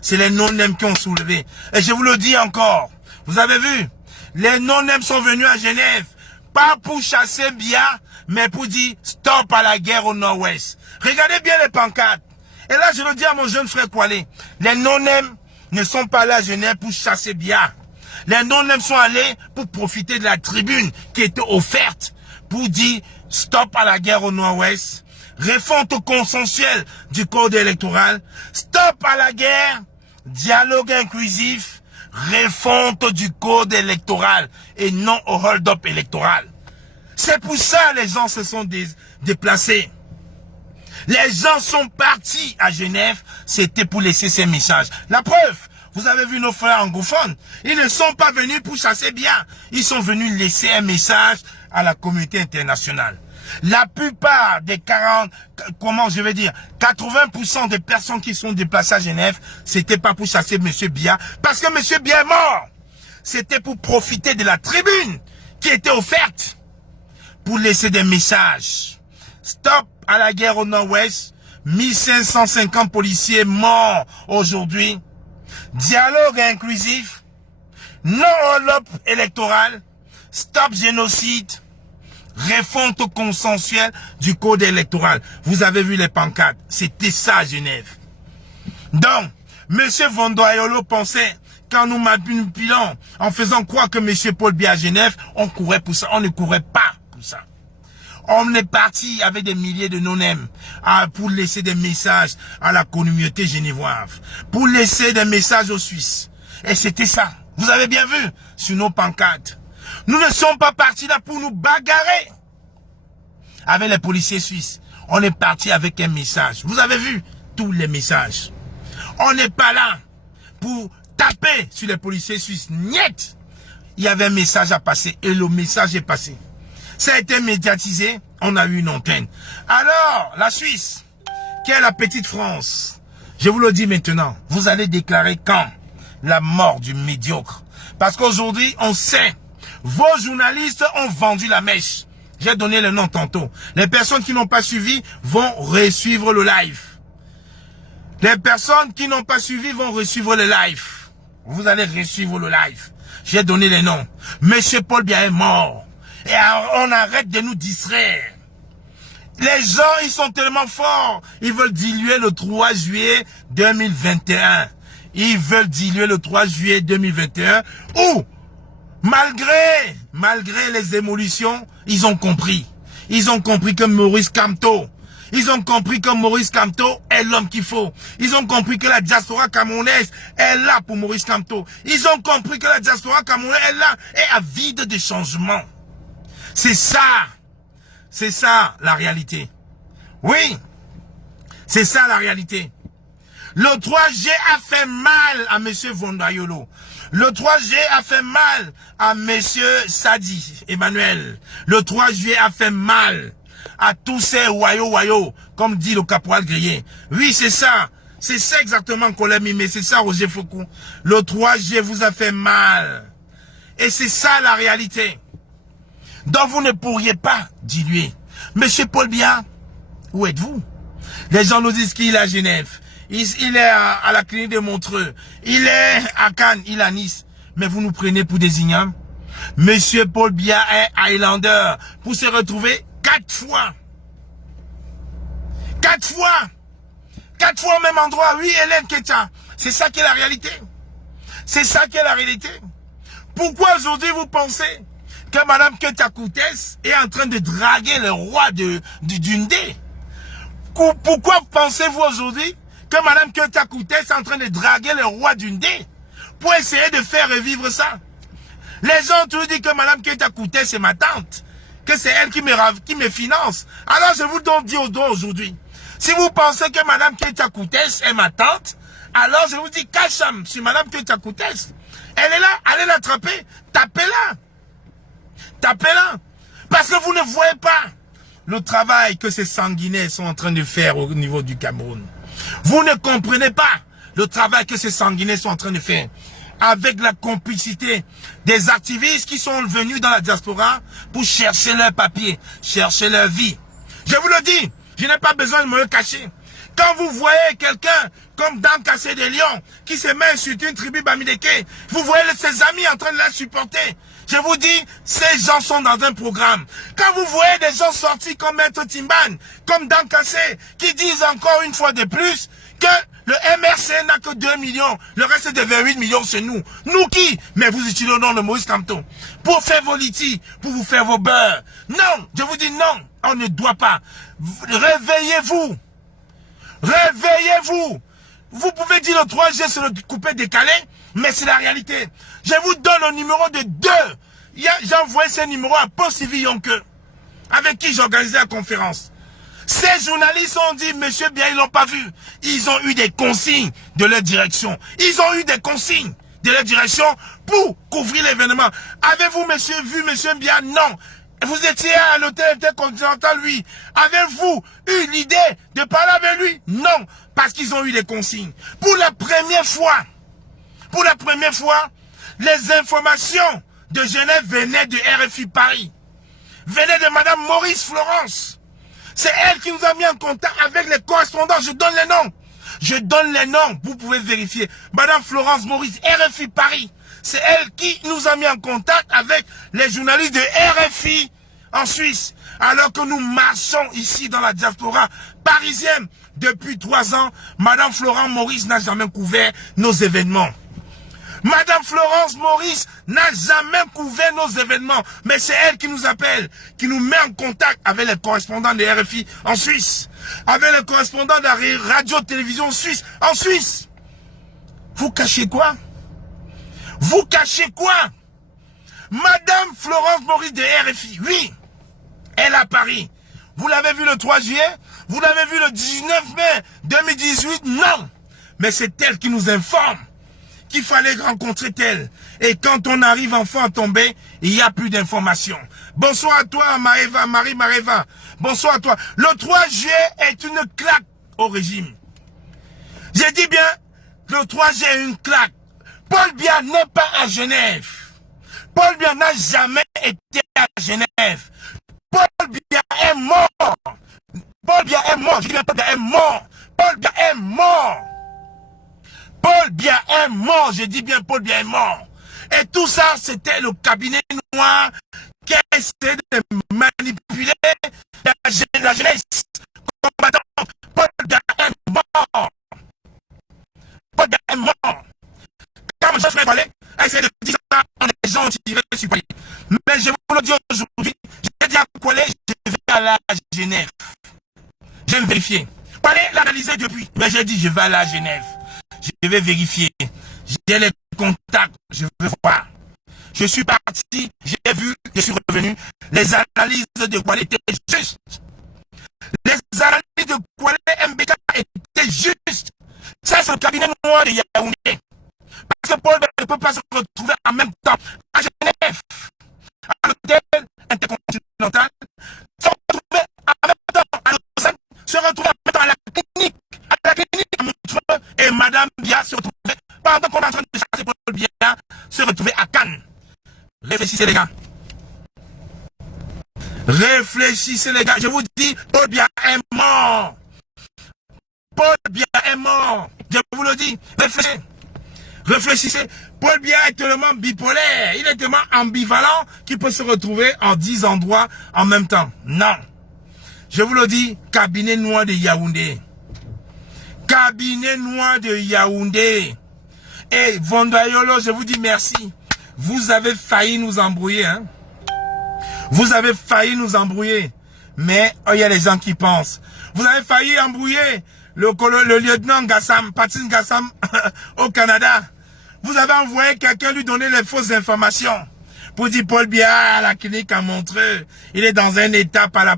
C'est les non-nem qui ont soulevé. Et je vous le dis encore, vous avez vu, les non-nem sont venus à Genève, pas pour chasser Bia, mais pour dire stop à la guerre au nord-ouest. Regardez bien les pancartes. Et là, je le dis à mon jeune frère Koualé, les non-nem ne sont pas là à Genève pour chasser Bia. Les non-nem sont allés pour profiter de la tribune qui était offerte pour dire stop à la guerre au nord-ouest, refonte consensuelle du code électoral, stop à la guerre, dialogue inclusif, refonte du code électoral et non au hold-up électoral. C'est pour ça que les gens se sont déplacés. Les gens sont partis à Genève, c'était pour laisser ces messages. La preuve, vous avez vu nos frères anglophones, ils ne sont pas venus pour chasser bien, ils sont venus laisser un message à la communauté internationale. La plupart des 80% des personnes qui sont déplacées à Genève, c'était pas pour chasser M. Bia, parce que M. Bia est mort. C'était pour profiter de la tribune qui était offerte, pour laisser des messages. Stop à la guerre au nord-ouest, 1550 policiers morts aujourd'hui, dialogue inclusif, non hold-up électoral, stop génocide, refonte consensuelle du code électoral. Vous avez vu les pancartes, c'était ça à Genève. Donc, M. Vondoayolo pensait qu'en nous manipulant, en faisant croire que M. Paul Biya à Genève, on courait pour ça. On ne courait pas pour ça. On est parti avec des milliers de non-aim pour laisser des messages à la communauté genevoise, pour laisser des messages aux Suisses. Et c'était ça. Vous avez bien vu sur nos pancartes. Nous ne sommes pas partis là pour nous bagarrer avec les policiers suisses. On est parti avec un message. Vous avez vu tous les messages. On n'est pas là pour taper sur les policiers suisses. Niet. Il y avait un message à passer et le message est passé. Ça a été médiatisé, on a eu une antenne. Alors, la Suisse, qui est la petite France, je vous le dis maintenant, vous allez déclarer quand la mort du médiocre. Parce qu'aujourd'hui, on sait, vos journalistes ont vendu la mèche. J'ai donné le nom tantôt. Les personnes qui n'ont pas suivi vont resuivre le live. Les personnes qui n'ont pas suivi vont resuivre le live. Vous allez resuivre le live. J'ai donné les noms. Monsieur Paul Biya est mort. Et on arrête de nous distraire. Les gens, ils sont tellement forts. Ils veulent diluer le 3 juillet 2021. Ils veulent diluer le 3 juillet 2021. Ou, malgré les émolitions, ils ont compris. Ils ont compris que Maurice Kamto, ils ont compris que Maurice Kamto est l'homme qu'il faut. Ils ont compris que la diaspora camerounaise est là pour Maurice Kamto. Ils ont compris que la diaspora camerounaise est là et avide de changement. C'est ça la réalité. Oui, c'est ça la réalité. Le 3G a fait mal à M. Vondoayolo. Le 3G a fait mal à M. Sadi Emmanuel. Le 3 juillet a fait mal à tous ces wayo, comme dit le caporal Grillé. Oui, c'est ça. C'est ça exactement qu'on l'a mimé. C'est ça, Roger Foucault. Le 3G vous a fait mal. Et c'est ça la réalité. Donc vous ne pourriez pas diluer. Monsieur Paul Biya, où êtes-vous? Les gens nous disent qu'il est à Genève. Il est à la clinique de Montreux. Il est à Cannes, il est à Nice. Mais vous nous prenez pour des ignames. Monsieur Paul Biya est Highlander pour se retrouver 4 fois. 4 fois. 4 fois au même endroit. Oui, Hélène Ketia. C'est ça qui est la réalité. C'est ça qui est la réalité. Pourquoi aujourd'hui vous pensez que Madame Ketia Koutès est en train de draguer le roi du Ndé? Pourquoi pensez-vous aujourd'hui que Madame Ketia Koutès est en train de draguer le roi du Ndé pour essayer de faire revivre ça? Les gens toujours disent que Madame Keita Koutès, c'est ma tante. Que c'est elle qui me finance. Alors je vous donc dis au dos aujourd'hui. Si vous pensez que Madame Keita Koutès est ma tante, alors je vous dis Kacham sur Madame Keita Koutès. Elle est là, allez l'attraper, tapez-la. Tapez-la. Parce que vous ne voyez pas le travail que ces sanguinaires sont en train de faire au niveau du Cameroun. Vous ne comprenez pas le travail que ces sanguinaires sont en train de faire. Avec la complicité des activistes qui sont venus dans la diaspora pour chercher leur papier, chercher leur vie. Je vous le dis, je n'ai pas besoin de me le cacher. Quand vous voyez quelqu'un comme Dan Kassé des Lions qui se met sur une tribu Bamileke, vous voyez ses amis en train de la supporter. Je vous dis, ces gens sont dans un programme. Quand vous voyez des gens sortis comme Maître Timban, comme Dan Kassé, qui disent encore une fois de plus que le MRC n'a que 2 millions, le reste de 28 millions c'est nous. Nous qui? Mais vous utilisez le nom de Maurice Kamto pour faire vos litis, pour vous faire vos beurres. Non, je vous dis non, on ne doit pas. Réveillez-vous. Réveillez-vous. Vous pouvez dire le 3G c'est le coupé décalé, mais c'est la réalité. Je vous donne le numéro de 2. J'ai envoyé ce numéro à Paul Sylvie Yonke, avec qui j'organisais la conférence. Ces journalistes ont dit, monsieur bien, ils l'ont pas vu. Ils ont eu des consignes de leur direction. Ils ont eu des consignes de leur direction pour couvrir l'événement. Avez-vous, monsieur, vu monsieur bien? Non. Vous étiez à l'hôtel Intercontinental, lui. Avez-vous eu l'idée de parler avec lui? Non. Parce qu'ils ont eu des consignes. Pour la première fois, les informations de Genève venaient de RFI Paris. Venaient de madame Maurice Florence. C'est elle qui nous a mis en contact avec les correspondants. Je donne les noms. Je donne les noms. Vous pouvez vérifier. Madame Florence Maurice, RFI Paris. C'est elle qui nous a mis en contact avec les journalistes de RFI en Suisse. Alors que nous marchons ici dans la diaspora parisienne depuis 3 ans, Madame Florence Maurice n'a jamais couvert nos événements. Madame Florence Maurice n'a jamais couvert nos événements. Mais c'est elle qui nous appelle, qui nous met en contact avec les correspondants de RFI en Suisse. Avec les correspondants de la radio-télévision suisse en Suisse. Vous cachez quoi? Vous cachez quoi? Madame Florence Maurice de RFI, oui, elle est à Paris. Vous l'avez vu le 3 juillet? Vous l'avez vu le 19 mai 2018? Non. Mais c'est elle qui nous informe qu'il fallait rencontrer tel. Et quand on arrive enfin à tomber, il n'y a plus d'informations. Bonsoir à toi, Marie Mareva. Bonsoir à toi. Le 3 juillet est une claque au régime. J'ai dit bien, le 3 juillet est une claque. Paul Biya n'est pas à Genève. Paul Biya n'a jamais été à Genève. Paul Biya est mort. Paul Biya est mort. Je dis bien Paul Biya est mort. Paul Biya est mort. Paul Biya est mort, je dis bien Paul Biya est mort. Et tout ça, c'était le cabinet noir qui a essayé de manipuler la jeunesse. Combattant, Paul Biya est mort. Paul Biya est mort. Quand je ferai parler, a essayé de dire ça, les gens ont tiré sur Paris. Mais je vous le dis aujourd'hui, j'ai dit à Koualé, je vais aller à Genève. Je vais vérifier. Koualé l'analyser depuis, mais j'ai dit je vais aller à Genève. Je vais vérifier. J'ai les contacts. Je vais voir. Je suis parti. J'ai vu. Je suis revenu. Les analyses de Koualé étaient justes. Les analyses de Koualé MBK étaient justes. Ça, c'est le cabinet noir de Yaoundé. Parce que Paul ne peut pas se retrouver en même temps à Genève, à l'hôtel Intercontinental, se retrouver en même temps à Lausanne, se retrouver en même temps à la clinique à Montreux, et Madame Biya se retrouvait, pendant qu'on est en train de chasser Paul Biya, se retrouver à Cannes. Réfléchissez les gars. Réfléchissez les gars. Je vous dis, Paul Biya est mort. Paul Biya est mort. Je vous le dis. Réfléchissez. Réfléchissez. Paul Biya est tellement bipolaire. Il est tellement ambivalent qu'il peut se retrouver en 10 endroits en même temps. Non. Je vous le dis, cabinet noir de Yaoundé. Cabinet noir de Yaoundé. Et Vondayolo, je vous dis merci. Vous avez failli nous embrouiller. Hein? Vous avez failli nous embrouiller. Mais il y a les gens qui pensent. Vous avez failli embrouiller le lieutenant Gassam, Patine Gassam au Canada. Vous avez envoyé quelqu'un lui donner les fausses informations. pour dire Paul Biya à la clinique à Montreux. Il est dans un état pala.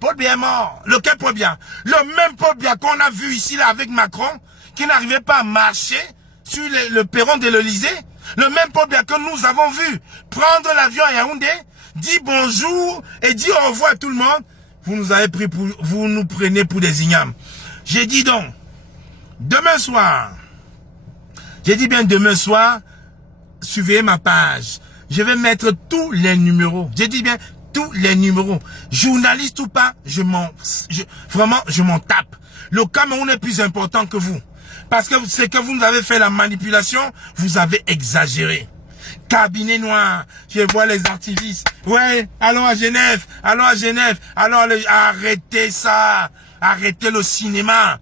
Paul Biya est mort. Lequel Paul Biya? Le même Paul Biya qu'on a vu ici là avec Macron, qui n'arrivait pas à marcher sur le perron de l'Elysée. Le même Paul Biya que nous avons vu prendre l'avion à Yaoundé, dit bonjour et dit au revoir à tout le monde. Vous nous prenez pour des ignames. J'ai dit donc, demain soir, suivez ma page. Je vais mettre tous les numéros. J'ai dit bien tous les numéros. Journaliste ou pas, je m'en tape. Le Cameroun est plus important que vous. Parce que c'est que vous nous avez fait la manipulation, vous avez exagéré. Cabinet noir, je vois les activistes. Ouais, allons à Genève. Alors arrêtez ça. Arrêtez le cinéma.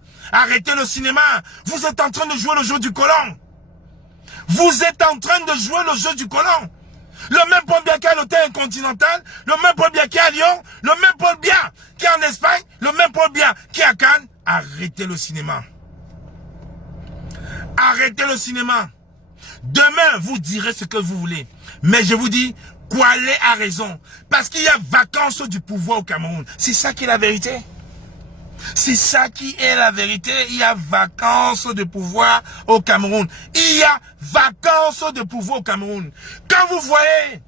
Vous êtes en train de jouer le jeu du colon. Vous êtes en train de jouer le jeu du colon. Le même Paul Biya qui est à l'hôtel Continental, le même Paul Biya qui est à Lyon, le même Paul Biya qui est en Espagne, le même Paul Biya qui est à Cannes. Arrêtez le cinéma. Arrêtez le cinéma. Demain, vous direz ce que vous voulez. Mais je vous dis, Kwale a raison. Parce qu'il y a vacance du pouvoir au Cameroun. C'est ça qui est la vérité. C'est ça qui est la vérité. Il y a vacance de pouvoir au Cameroun. Il y a vacance de pouvoir au Cameroun. Quand vous voyez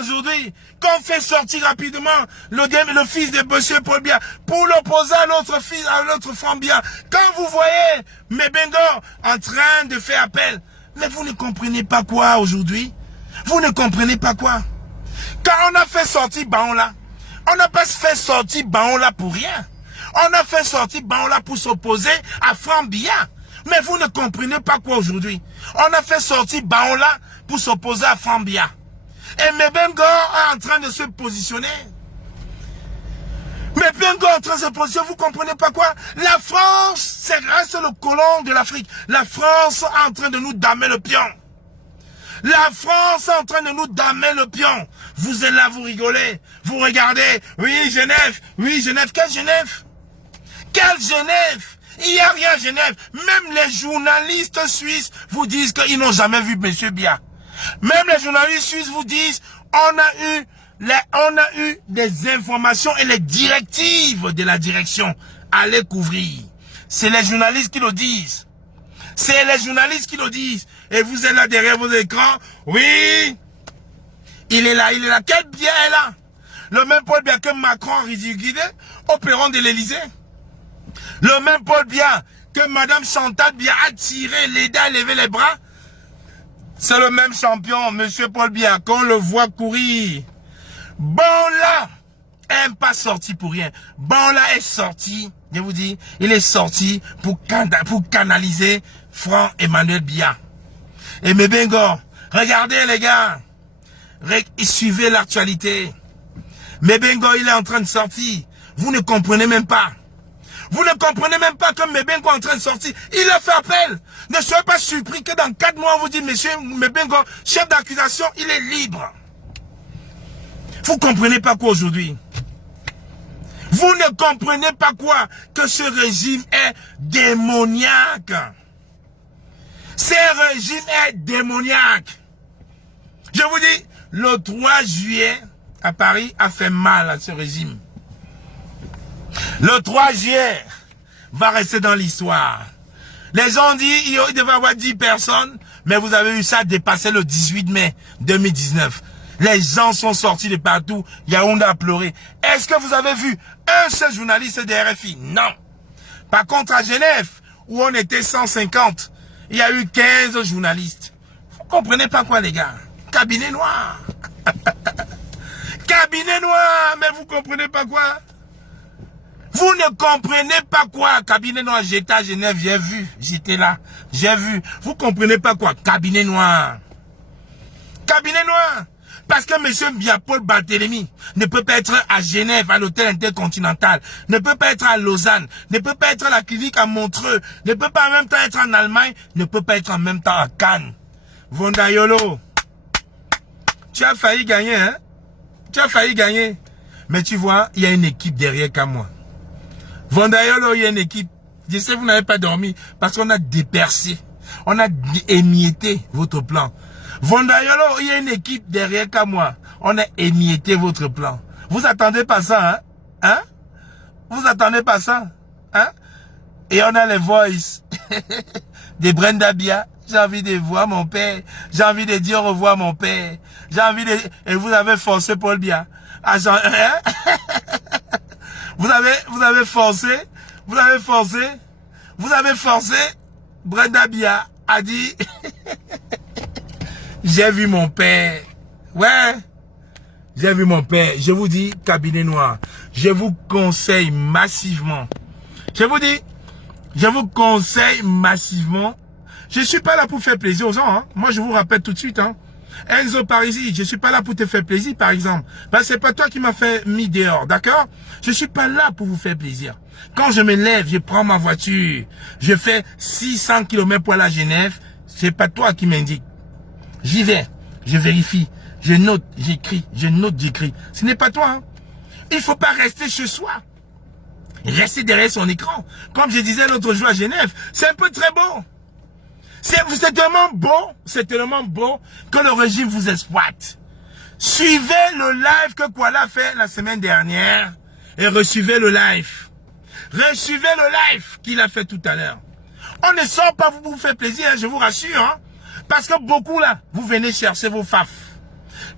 aujourd'hui qu'on fait sortir rapidement le fils de M. Paul Biya pour l'opposer à l'autre fils, à l'autre frère Biya, quand vous voyez Mebengo en train de faire appel, mais vous ne comprenez pas quoi aujourd'hui? Vous ne comprenez pas quoi? Quand on a fait sortir Baon-là, on n'a pas fait sortir Baon-là pour rien. On a fait sortir Baon-là pour s'opposer à Franck Biya. Mais vous ne comprenez pas quoi aujourd'hui? On a fait sortir Baon-là pour s'opposer à Franck Biya. Et Mebengo est en train de se positionner. Mebengo est en train de se positionner, vous comprenez pas quoi? La France, reste le colon de l'Afrique. La France est en train de nous damer le pion. La France est en train de nous damer le pion. Vous êtes là, vous rigolez. Vous regardez. Oui, Genève. Quelle Genève? Quelle Genève? Il n'y a rien à Genève. Même les journalistes suisses vous disent qu'ils n'ont jamais vu M. Biya. Même les journalistes suisses vous disent, on a eu des informations et les directives de la direction. Allez couvrir. C'est les journalistes qui le disent. C'est les journalistes qui le disent. Et vous êtes là derrière vos écrans. Oui. Il est là. Quel Biya est là? Le même Paul Biya que Macron a ridiculisé au perron de l'Elysée. Le même Paul Biya que Madame Chantal Biya a tiré, l'aidé à lever les bras. C'est le même champion, Monsieur Paul Biya, qu'on le voit courir. Baon-là n'est pas sorti pour rien. Baon-là est sorti, je vous dis, il est sorti pour canaliser Franck Emmanuel Biya. Et Mebengo, regardez les gars, suivez l'actualité. Mebengo, il est en train de sortir. Vous ne comprenez même pas. Vous ne comprenez même pas que Mebengo est en train de sortir. Il a fait appel. Ne soyez pas surpris que dans 4 mois, on vous dit, monsieur Mebengo, chef d'accusation, il est libre. Vous ne comprenez pas quoi aujourd'hui? Vous ne comprenez pas quoi? Que ce régime est démoniaque. Ce régime est démoniaque. Je vous dis, le 3 juillet, à Paris, a fait mal à ce régime. Le 3 juillet va rester dans l'histoire. Les gens disent il devait y avoir 10 personnes, mais vous avez vu ça dépasser le 18 mai 2019. Les gens sont sortis de partout, Yaoundé a pleuré. Est-ce que vous avez vu un seul journaliste de RFI? Non. Par contre, à Genève, où on était 150, il y a eu 15 journalistes. Vous comprenez pas quoi, les gars? Cabinet noir. Cabinet noir, mais vous comprenez pas quoi? Vous ne comprenez pas quoi? Cabinet noir, j'étais à Genève, j'ai vu. J'étais là, j'ai vu. Vous comprenez pas quoi? Cabinet noir. Cabinet noir. Parce que M. Biya-Paul Barthélémy ne peut pas être à Genève, à l'hôtel Intercontinental, ne peut pas être à Lausanne, ne peut pas être à la clinique à Montreux, ne peut pas en même temps être en Allemagne, ne peut pas être en même temps à Cannes. Vondayolo, tu as failli gagner, hein? Tu as failli gagner. Mais tu vois, il y a une équipe derrière qu'à moi. Vondayolo, il y a une équipe. Je sais que vous n'avez pas dormi parce qu'on a dépercé. On a émietté votre plan. Vondayolo, il y a une équipe derrière qu'à moi. On a émietté votre plan. Vous attendez pas ça, hein? Hein? Vous attendez pas ça? Hein? Et on a les voices de Brenda Bia. J'ai envie de voir mon père. J'ai envie de dire au revoir mon père. J'ai envie de... Et vous avez forcé Paul Bia. Hein? Vous avez forcé. Brenda Bia a dit... J'ai vu mon père. Ouais. J'ai vu mon père. Je vous dis, cabinet noir. Je vous conseille massivement. Je vous conseille massivement. Je suis pas là pour faire plaisir aux gens. Hein. Moi, je vous rappelle tout de suite. Hein. Enzo Parisi, je suis pas là pour te faire plaisir, par exemple. Ben, c'est pas toi qui m'as fait mis dehors, d'accord? Je suis pas là pour vous faire plaisir. Quand je me lève, je prends ma voiture. Je fais 600 km pour aller à Genève. C'est pas toi qui m'indique. J'y vais, je vérifie, je note, j'écris, je note, j'écris. Ce n'est pas toi. Hein. Il ne faut pas rester chez soi. Rester derrière son écran. Comme je disais l'autre jour à Genève, c'est un peu très beau. C'est tellement beau que le régime vous exploite. Suivez le live que Kuala a fait la semaine dernière et recevez le live. Recevez le live qu'il a fait tout à l'heure. On ne sort pas pour vous faire plaisir, je vous rassure. Hein. Parce que beaucoup là, vous venez chercher vos faf.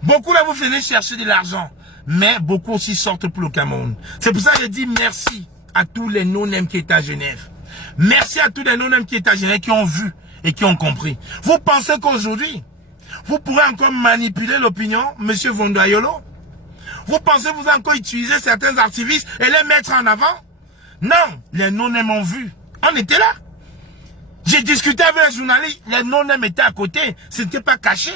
Beaucoup là, vous venez chercher de l'argent. Mais beaucoup aussi sortent pour le Cameroun. C'est pour ça que je dis merci à tous les non-nèmes qui étaient à Genève. Merci à tous les non-nèmes qui étaient à Genève, qui ont vu et qui ont compris. Vous pensez qu'aujourd'hui, vous pourrez encore manipuler l'opinion, monsieur Vondayolo? Vous pensez que vous allez encore utiliser certains activistes et les mettre en avant? Non, les non-nèmes ont vu. On était là. J'ai discuté avec les journalistes, les non-nèmes étaient à côté, ce n'était pas caché.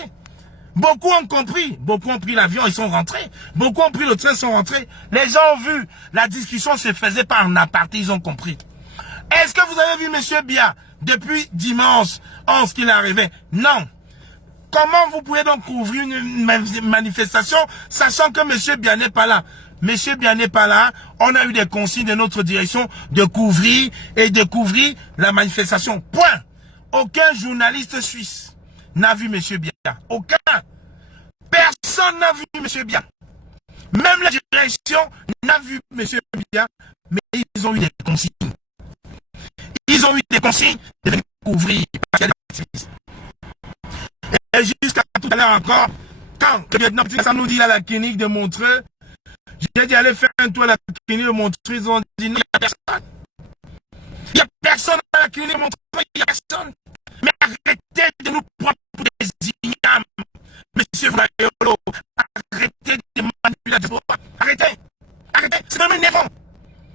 Beaucoup ont compris, beaucoup ont pris l'avion, ils sont rentrés. Beaucoup ont pris le train, ils sont rentrés. Les gens ont vu, la discussion se faisait pas en aparté, ils ont compris. Est-ce que vous avez vu monsieur Bia depuis dimanche 11 qu'il est arrivé? Non. Comment vous pouvez donc couvrir une manifestation sachant que monsieur Bia n'est pas là? Monsieur Bia n'est pas là, on a eu des consignes de notre direction de couvrir la manifestation. Point. Aucun journaliste suisse n'a vu monsieur Bia. Aucun. Personne n'a vu monsieur Bia. Même la direction n'a vu monsieur Bia, mais ils ont eu des consignes. Ils ont eu des consignes de venir couvrir parce qu'il y a des activistes. Et jusqu'à tout à l'heure encore, quand le lieutenant nous dit à la clinique de Montreux, j'ai dit aller faire un tour à la clinique de Montreux, ils ont dit non, il n'y a personne. Il n'y a personne à la clinique de Montreux, il n'y a personne. Mais arrêtez de nous prendre pour des ignames. Monsieur Vondayolo, arrêtez de manipuler. Arrêtez. Arrêtez. C'est même énervant.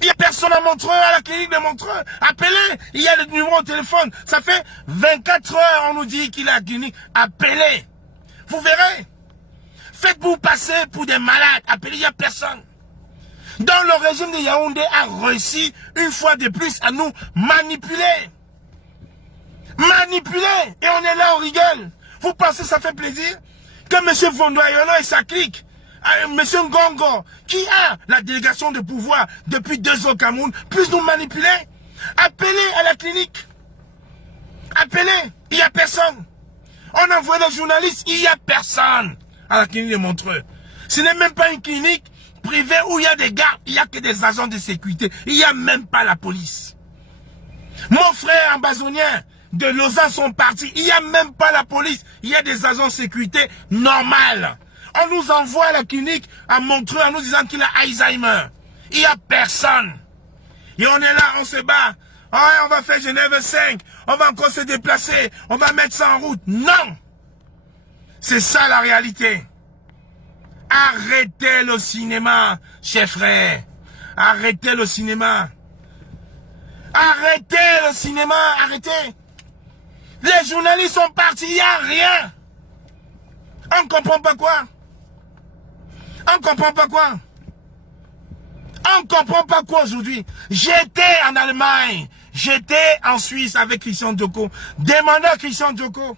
Il n'y a personne à Montreux, à la clinique de Montreux. Appelez. Il y a le numéro au téléphone. Ça fait 24 heures, on nous dit qu'il est à la clinique. Appelez. Vous verrez. Faites-vous passer pour des malades. Appelez, il n'y a personne. Donc le régime de Yaoundé a réussi une fois de plus à nous manipuler. Manipuler. Et on est là, on rigole. Vous pensez que ça fait plaisir? Que M. Vondayolo et sa clique, M. Ngongo, qui a la délégation de pouvoir depuis 2 ans au Cameroun, puisse nous manipuler? Appelez à la clinique. Appelez. Il n'y a personne. On envoie des journalistes. Il n'y a personne à la clinique de Montreux. Ce n'est même pas une clinique privée où il y a des gardes. Il n'y a que des agents de sécurité. Il n'y a même pas la police. Mon frère ambazonien de Lausanne sont partis. Il n'y a même pas la police. Il y a des agents de sécurité normales. On nous envoie à la clinique à Montreux en nous disant qu'il a Alzheimer. Il n'y a personne. Et on est là, on se bat. Oh, on va faire Genève 5. On va encore se déplacer. On va mettre ça en route. Non. C'est ça la réalité. Arrêtez le cinéma, chers frères. Arrêtez le cinéma. Arrêtez le cinéma. Arrêtez. Les journalistes sont partis, il n'y a rien. On ne comprend pas quoi. On ne comprend pas quoi. On ne comprend pas quoi aujourd'hui. J'étais en Allemagne. J'étais en Suisse avec Christian Djoko. Demandez à Christian Djoko.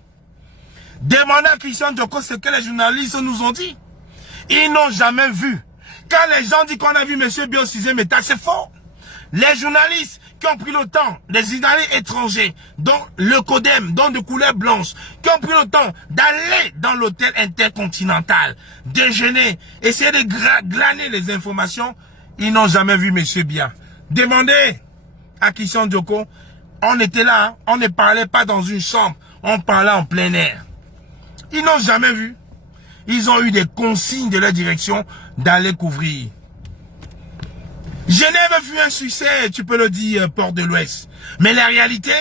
Demandez à Christian Djoko ce que les journalistes nous ont dit. Ils n'ont jamais vu. Quand les gens disent qu'on a vu M. Bia au 6e étage, c'est faux. Les journalistes qui ont pris le temps, les journalistes étrangers, dont le CODEM, dont de couleur blanche, qui ont pris le temps d'aller dans l'hôtel intercontinental, déjeuner, essayer de glaner les informations, ils n'ont jamais vu M. Biya. Demandez à Christian Dioko, on était là, hein, on ne parlait pas dans une chambre, on parlait en plein air. Ils n'ont jamais vu. Ils ont eu des consignes de leur direction d'aller couvrir. Genève fut un succès, tu peux le dire, Port de l'Ouest. Mais la réalité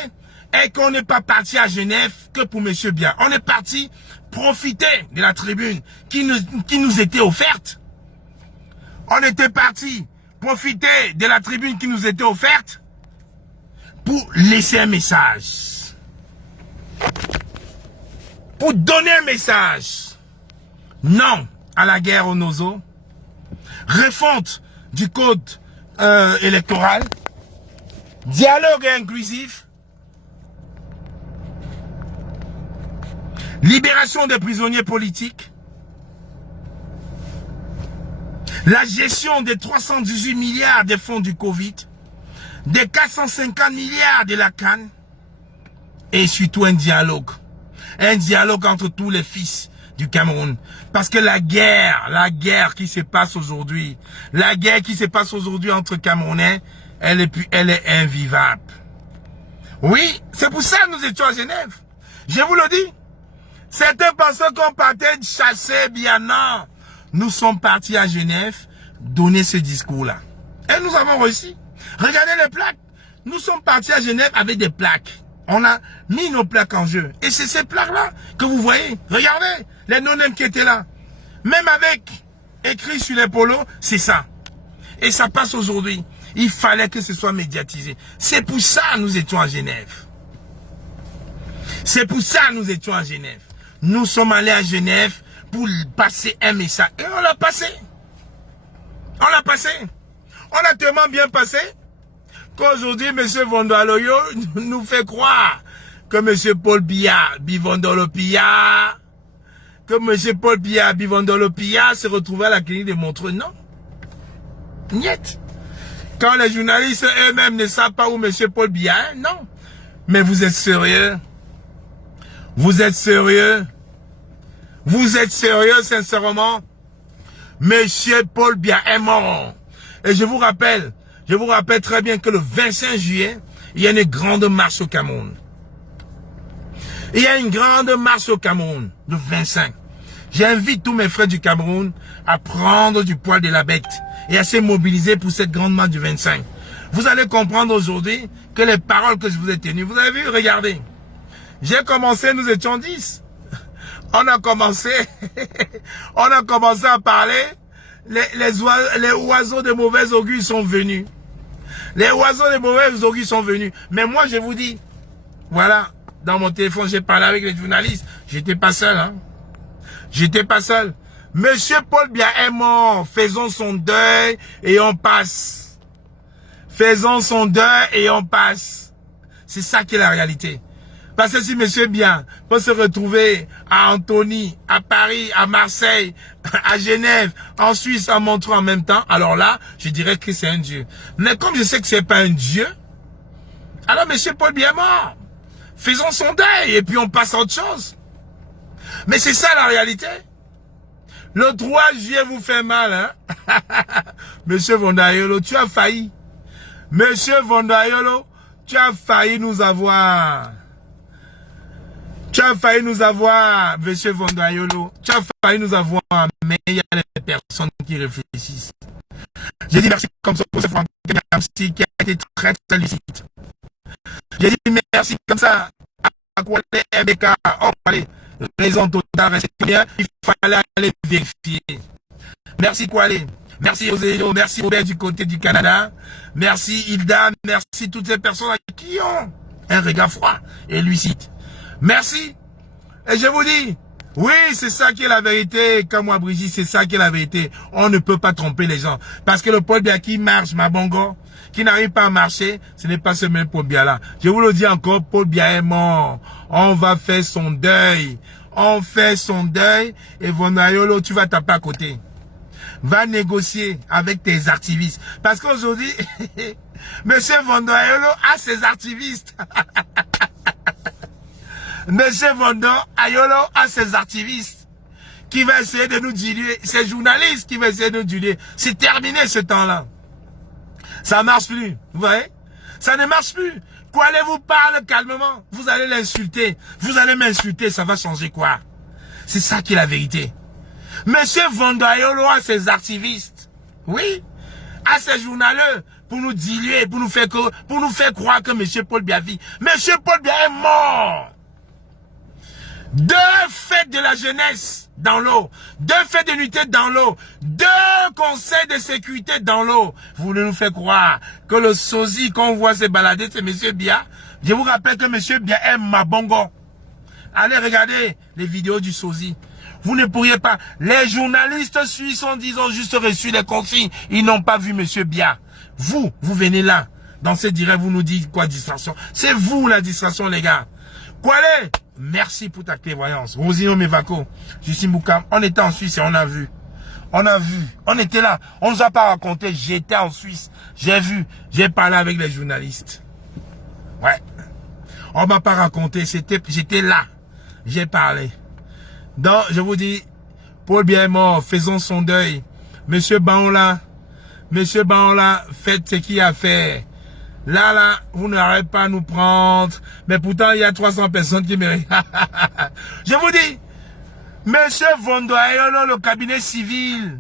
est qu'on n'est pas parti à Genève que pour M. Biya. On est parti profiter de la tribune qui nous était offerte. On était parti profiter de la tribune qui nous était offerte pour laisser un message. Pour donner un message. Non à la guerre au Nozo. Refonte du code électoral. Dialogue inclusif. Libération des prisonniers politiques. La gestion des 318 milliards des fonds du Covid. Des 450 milliards de la CAN. Et surtout un dialogue. Un dialogue entre tous les fils du Cameroun. Parce que la guerre qui se passe aujourd'hui, la guerre qui se passe aujourd'hui entre Camerounais, elle est invivable. Oui, c'est pour ça que nous étions à Genève. Je vous le dis. Certains pensaient qu'on partait chasser bien. Non. Nous sommes partis à Genève donner ce discours-là. Et nous avons réussi. Regardez les plaques. Nous sommes partis à Genève avec des plaques. On a mis nos plaques en jeu. Et c'est ces plaques-là que vous voyez. Regardez les non-nèmes qui étaient là. Même avec écrit sur les polos, c'est ça. Et ça passe aujourd'hui. Il fallait que ce soit médiatisé. C'est pour ça que nous étions à Genève. C'est pour ça que nous étions à Genève. Nous sommes allés à Genève pour passer un message. Et on l'a passé. On l'a passé. On l'a tellement bien passé qu'aujourd'hui, M. Vondaloyo nous fait croire que M. Paul Biya, Bivondolopia, que M. Paul Biya, Bivondolopia se retrouvait à la clinique de Montreux. Non. Niet. Quand les journalistes eux-mêmes ne savent pas où M. Paul Biya est, non. Mais vous êtes sérieux? Vous êtes sérieux? Vous êtes sérieux, sincèrement? M. Paul Biya est mort. Et je vous rappelle très bien que le 25 juillet, il y a une grande marche au Cameroun. Il y a une grande marche au Cameroun, le 25. J'invite tous mes frères du Cameroun à prendre du poil de la bête et à se mobiliser pour cette grande marche du 25. Vous allez comprendre aujourd'hui que les paroles que je vous ai tenues, vous avez vu, regardez. J'ai commencé, nous étions 10. On a commencé à parler. Les oiseaux de mauvais augure sont venus. Les oiseaux de mauvais augure sont venus. Mais moi, je vous dis, voilà, dans mon téléphone, j'ai parlé avec les journalistes. J'étais pas seul, hein. J'étais pas seul. Monsieur Paul Biya est mort. Faisons son deuil et on passe. Faisons son deuil et on passe. C'est ça qui est la réalité. Parce que si M. Biya peut se retrouver à Antony, à Paris, à Marseille, à Genève, en Suisse, à Montreux en même temps, alors là, je dirais que c'est un dieu. Mais comme je sais que c'est pas un dieu, alors M. Paul Biya est mort. Faisons son deuil et puis on passe à autre chose. Mais c'est ça la réalité. Le 3 juillet vous fait mal, hein? Monsieur Vondayolo, tu as failli. Monsieur Vondayolo, tu as failli nous avoir. Tu as failli nous avoir, monsieur Vondayolo. Tu as failli nous avoir, mais il y a des personnes qui réfléchissent. J'ai dit merci comme ça pour ce Franck qui a été très, très lucide. J'ai dit merci comme ça à Kwale MBK. Oh, allez, raison totale, restez bien. Il fallait aller vérifier. Merci Kwale. Merci Oséo. Merci Robert du côté du Canada. Merci Hilda. Merci toutes ces personnes qui ont un regard froid et lucide. Merci. Et je vous dis, oui, c'est ça qui est la vérité. Comme moi, Brigitte, c'est ça qui est la vérité. On ne peut pas tromper les gens. Parce que le Paul Biya qui marche, ma bongo, qui n'arrive pas à marcher, ce n'est pas ce même Paul Biya là. Je vous le dis encore, Paul Biya est mort. On va faire son deuil. On fait son deuil. Et Vondayolo, tu vas taper à côté. va négocier avec tes activistes. Parce qu'aujourd'hui, Monsieur Vondo Ayolo a ses activistes. Monsieur Vondo Ayolo a ses activistes qui va essayer de nous diluer. Ces journalistes qui vont essayer de nous diluer. C'est terminé ce temps-là. Ça marche plus. Vous voyez? Ça ne marche plus. Quoi, allez vous parler calmement. Vous allez l'insulter. Vous allez m'insulter. Ça va changer quoi? C'est ça qui est la vérité. Monsieur Vondo Ayolo a ses activistes. Oui. A ses journaleux pour nous diluer, pour nous faire croire que Monsieur Paul Biya vit. Monsieur Paul Biya est mort. 2 fêtes de la jeunesse dans l'eau, 2 fêtes d'unité dans l'eau, 2 conseils de sécurité dans l'eau. Vous voulez nous faire croire que le sosie qu'on voit se balader, c'est Monsieur Biya. Je vous rappelle que Monsieur Biya est Mabongo. Allez regarder les vidéos du sosie. Vous ne pourriez pas. Les journalistes suisses ont juste reçu les consignes. Ils n'ont pas vu Monsieur Biya. Vous venez là. Dans ce direct, vous nous dites quoi, distraction? C'est vous la distraction, les gars. Quoi allez? Merci pour ta clairvoyance. Rosino Mevako, Justin Boukam, on était en Suisse et on a vu. On a vu. On était là. On ne nous a pas raconté. J'étais en Suisse. J'ai vu. J'ai parlé avec les journalistes. Ouais. On ne m'a pas raconté. J'étais là. J'ai parlé. Donc, je vous dis, Paul Biya est mort. Faisons son deuil. Monsieur Baola, faites ce qu'il y a à faire. Là, vous n'arrêtez pas à nous prendre. Mais pourtant, il y a 300 personnes qui me... Je vous dis, Monsieur Vondo Ayolo, le cabinet civil,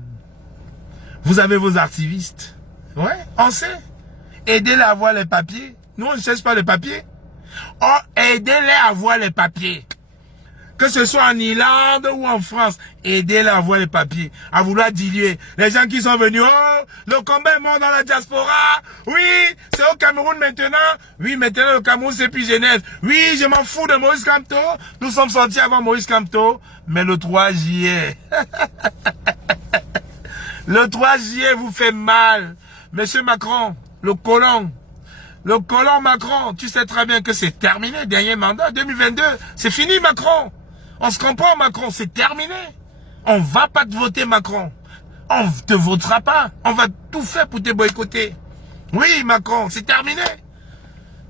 vous avez vos activistes. Ouais, on sait. Aidez-les à avoir les papiers. Nous, on ne cherche pas les papiers. Oh, aidez-les à avoir les papiers. Que ce soit en Irlande ou en France, aidez-les à avoir les papiers, à vouloir diluer. Les gens qui sont venus, oh, le combat est mort dans la diaspora. Oui, c'est au Cameroun maintenant. Oui, maintenant le Cameroun, c'est plus Genève. Oui, je m'en fous de Maurice Kamto. Nous sommes sortis avant Maurice Kamto. Mais le 3 juillet, le 3 juillet vous fait mal. Monsieur Macron, le colon Macron, tu sais très bien que c'est terminé, dernier mandat, 2022. C'est fini, Macron. On se comprend, Macron, c'est terminé. On va pas te voter, Macron. On ne te votera pas. On va tout faire pour te boycotter. Oui, Macron, c'est terminé.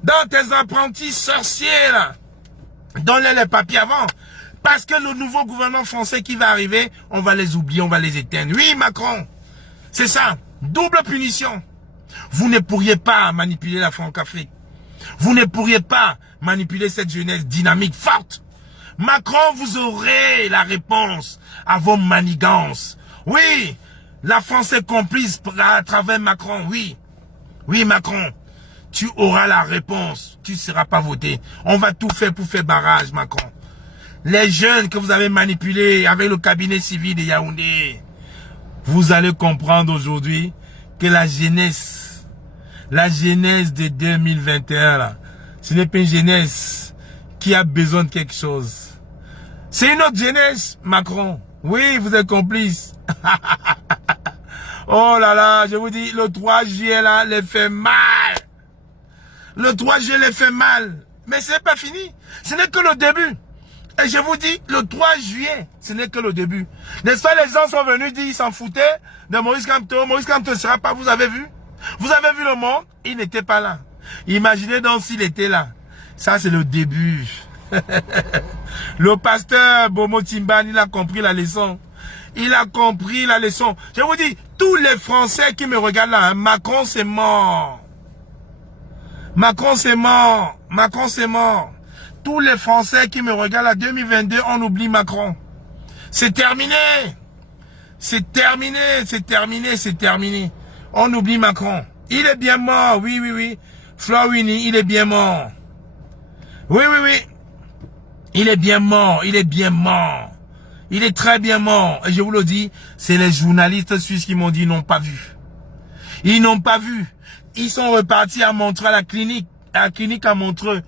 Dans tes apprentis sorciers, là, donne-les les papiers avant. Parce que le nouveau gouvernement français qui va arriver, on va les oublier, on va les éteindre. Oui, Macron, c'est ça. Double punition. Vous ne pourriez pas manipuler la Franc-Afrique. Vous ne pourriez pas manipuler cette jeunesse dynamique, forte. Macron, vous aurez la réponse à vos manigances. Oui, la France est complice à travers Macron, oui. Oui, Macron, tu auras la réponse. Tu ne seras pas voté. On va tout faire pour faire barrage, Macron. Les jeunes que vous avez manipulés avec le cabinet civil de Yaoundé, vous allez comprendre aujourd'hui que la jeunesse de 2021, là, ce n'est pas une jeunesse qui a besoin de quelque chose. C'est une autre jeunesse, Macron. Oui, vous êtes complice. Oh là là, je vous dis, le 3 juillet, là, les fait mal. Le 3 juillet les fait mal. Mais ce n'est pas fini. Ce n'est que le début. Et je vous dis, le 3 juillet, ce n'est que le début. N'est-ce pas, les gens sont venus dire, ils s'en foutaient de Maurice Kamto. Maurice Kamto ne sera pas, vous avez vu? Vous avez vu le monde? Il n'était pas là. Imaginez donc s'il était là. Ça, c'est le début. Le pasteur Bomo Timban, il a compris la leçon. Il a compris la leçon. Je vous dis, tous les Français qui me regardent là, hein, Macron c'est mort. Macron c'est mort. Macron c'est mort. Tous les Français qui me regardent là, 2022, on oublie Macron. C'est terminé. C'est terminé, c'est terminé, c'est terminé. On oublie Macron. Il est bien mort, oui, oui, oui. Florini, il est bien mort. Oui, oui, oui. Il est bien mort, il est bien mort. Il est très bien mort. Et je vous le dis, c'est les journalistes suisses qui m'ont dit, ils n'ont pas vu. Ils n'ont pas vu. Ils sont repartis à Montreux, à la clinique à Montreux.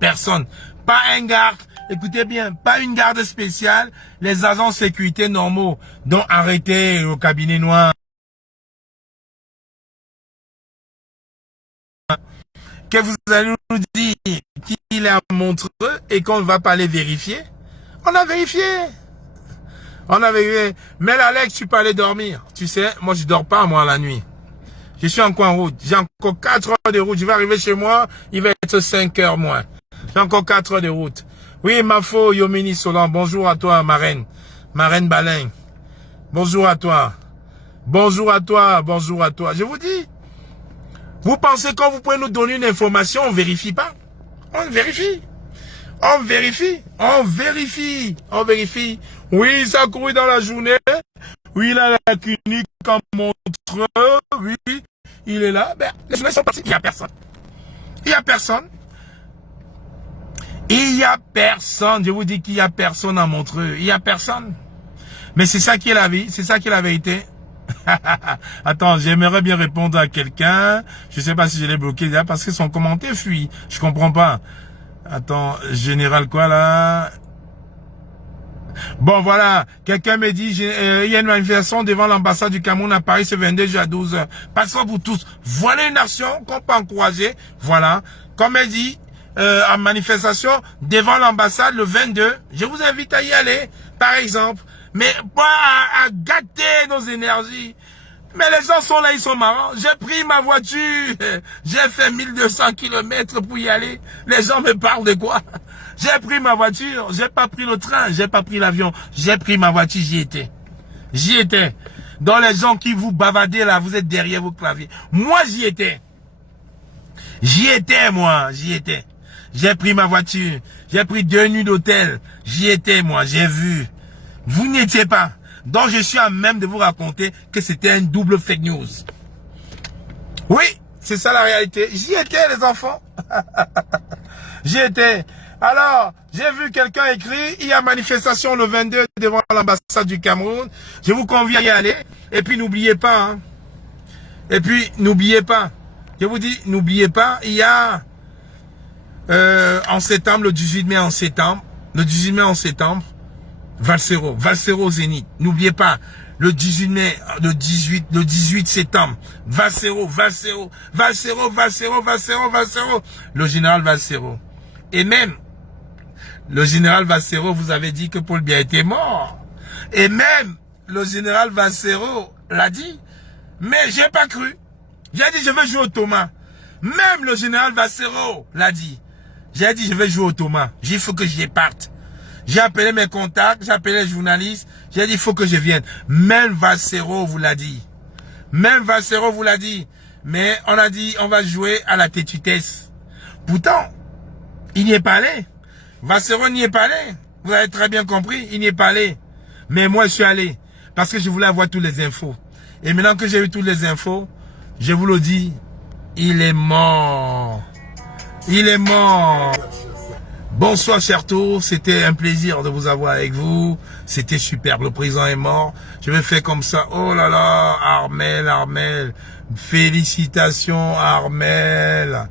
Personne. Pas un garde. Écoutez bien, pas une garde spéciale. Les agents de sécurité normaux, dont arrêtés au cabinet noir. Que vous allez nous dire qu'il est à Montreux et qu'on ne va pas les vérifier. On a vérifié. On avait... Mais Alex, tu peux aller dormir. Tu sais, moi, je dors pas, moi, la nuit. Je suis encore en route. J'ai encore 4 heures de route. Je vais arriver chez moi. Il va être 5 heures moins. J'ai encore 4 heures de route. Oui, Mafo, Yomini Solan. Bonjour à toi, ma reine. Ma reine Balin. Bonjour à toi. Bonjour à toi. Bonjour à toi. Je vous dis, vous pensez quand vous pouvez nous donner une information, on vérifie pas? On vérifie. On vérifie. On vérifie. On vérifie. Oui, ça a couru dans la journée. Oui, il a la clinique en Montreux. Oui, il est là. Ben, les journées sont parties. Il n'y a personne. Il n'y a personne. Il n'y a personne. Je vous dis qu'il n'y a personne à Montreux. Il n'y a personne. Mais c'est ça qui est la vie. C'est ça qui est la vérité. Attends, j'aimerais bien répondre à quelqu'un. Je ne sais pas si je l'ai bloqué déjà parce que son commentaire fuit. Je comprends pas. Attends, général quoi là? Bon, voilà. Quelqu'un me dit, il y a une manifestation devant l'ambassade du Cameroun à Paris ce 22 juin à 12 h. Passons pour tous. Voilà une action qu'on peut encourager. Voilà. Comme elle dit, en manifestation devant l'ambassade le 22. Je vous invite à y aller, par exemple. Mais pas à gâter nos énergies. Mais les gens sont là, ils sont marrants. J'ai pris ma voiture. J'ai fait 1200 km pour y aller. Les gens me parlent de quoi? J'ai pris ma voiture. J'ai pas pris le train. J'ai pas pris l'avion. J'ai pris ma voiture. J'y étais. J'y étais. Dans les gens qui vous bavardez là, vous êtes derrière vos claviers. Moi, j'y étais. J'y étais, moi. J'y étais. J'ai pris ma voiture. J'ai pris 2 nuits d'hôtel. J'y étais, moi. J'ai vu. Vous n'y étiez pas. Donc, je suis à même de vous raconter que c'était un double fake news. Oui, c'est ça la réalité. J'y étais, les enfants. J'y étais. Alors, j'ai vu quelqu'un écrire, il y a manifestation le 22 devant l'ambassade du Cameroun. Je vous conviens à y aller. Et puis, n'oubliez pas. Hein. Et puis, n'oubliez pas. Je vous dis, n'oubliez pas, il y a en septembre, le 18 mai en septembre. Le 18 mai en septembre. Valsero au Zénith. N'oubliez pas, le 18 mai, le 18 septembre, Valsero. Le général Valsero. Et même, le général Valsero vous avait dit que Paul Biya était mort. Et même, le général Valsero l'a dit. Mais j'ai pas cru. J'ai dit, je vais jouer au Thomas. Même le général Valsero l'a dit. J'ai dit, je vais jouer au Thomas. J'ai dit, il faut que j'y parte. J'ai appelé mes contacts, j'ai appelé les journalistes. J'ai dit, il faut que je vienne. Même Valsero vous l'a dit. Même Valsero vous l'a dit. Mais on a dit, on va jouer à la tétutesse. Pourtant, il n'y est pas allé. Valsero n'y est pas allé. Vous avez très bien compris, il n'y est pas allé. Mais moi, je suis allé. Parce que je voulais avoir toutes les infos. Et maintenant que j'ai eu toutes les infos, je vous le dis, il est mort. Il est mort. Bonsoir chers tours, c'était un plaisir de vous avoir avec vous, c'était superbe, le président est mort, je vais faire comme ça, oh là là, Armel, félicitations Armel,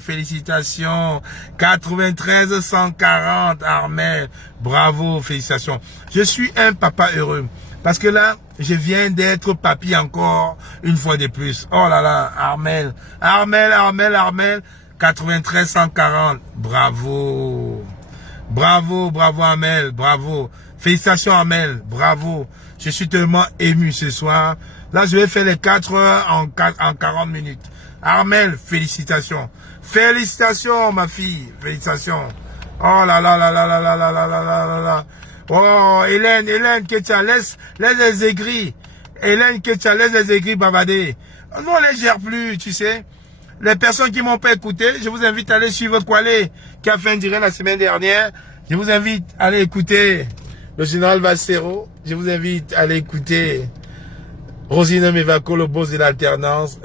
félicitations, 93 140 Armel, bravo, félicitations, je suis un papa heureux, parce que là, je viens d'être papy encore une fois de plus, oh là là, Armel, 93 140, bravo, Armel, bravo, félicitations Armel, bravo, je suis tellement ému ce soir, là je vais faire les 4 heures en 40 minutes, Armel, félicitations ma fille, félicitations, oh là là, oh Hélène Ketia, laisse les aigris, laisse les aigris bavarder, nous on les gère plus, tu sais. Les personnes qui m'ont pas écouté, je vous invite à aller suivre Kwale, qui a fait un direct la semaine dernière. Je vous invite à aller écouter le général Valsero. Je vous invite à aller écouter Rosine Mevako, le boss de l'alternance.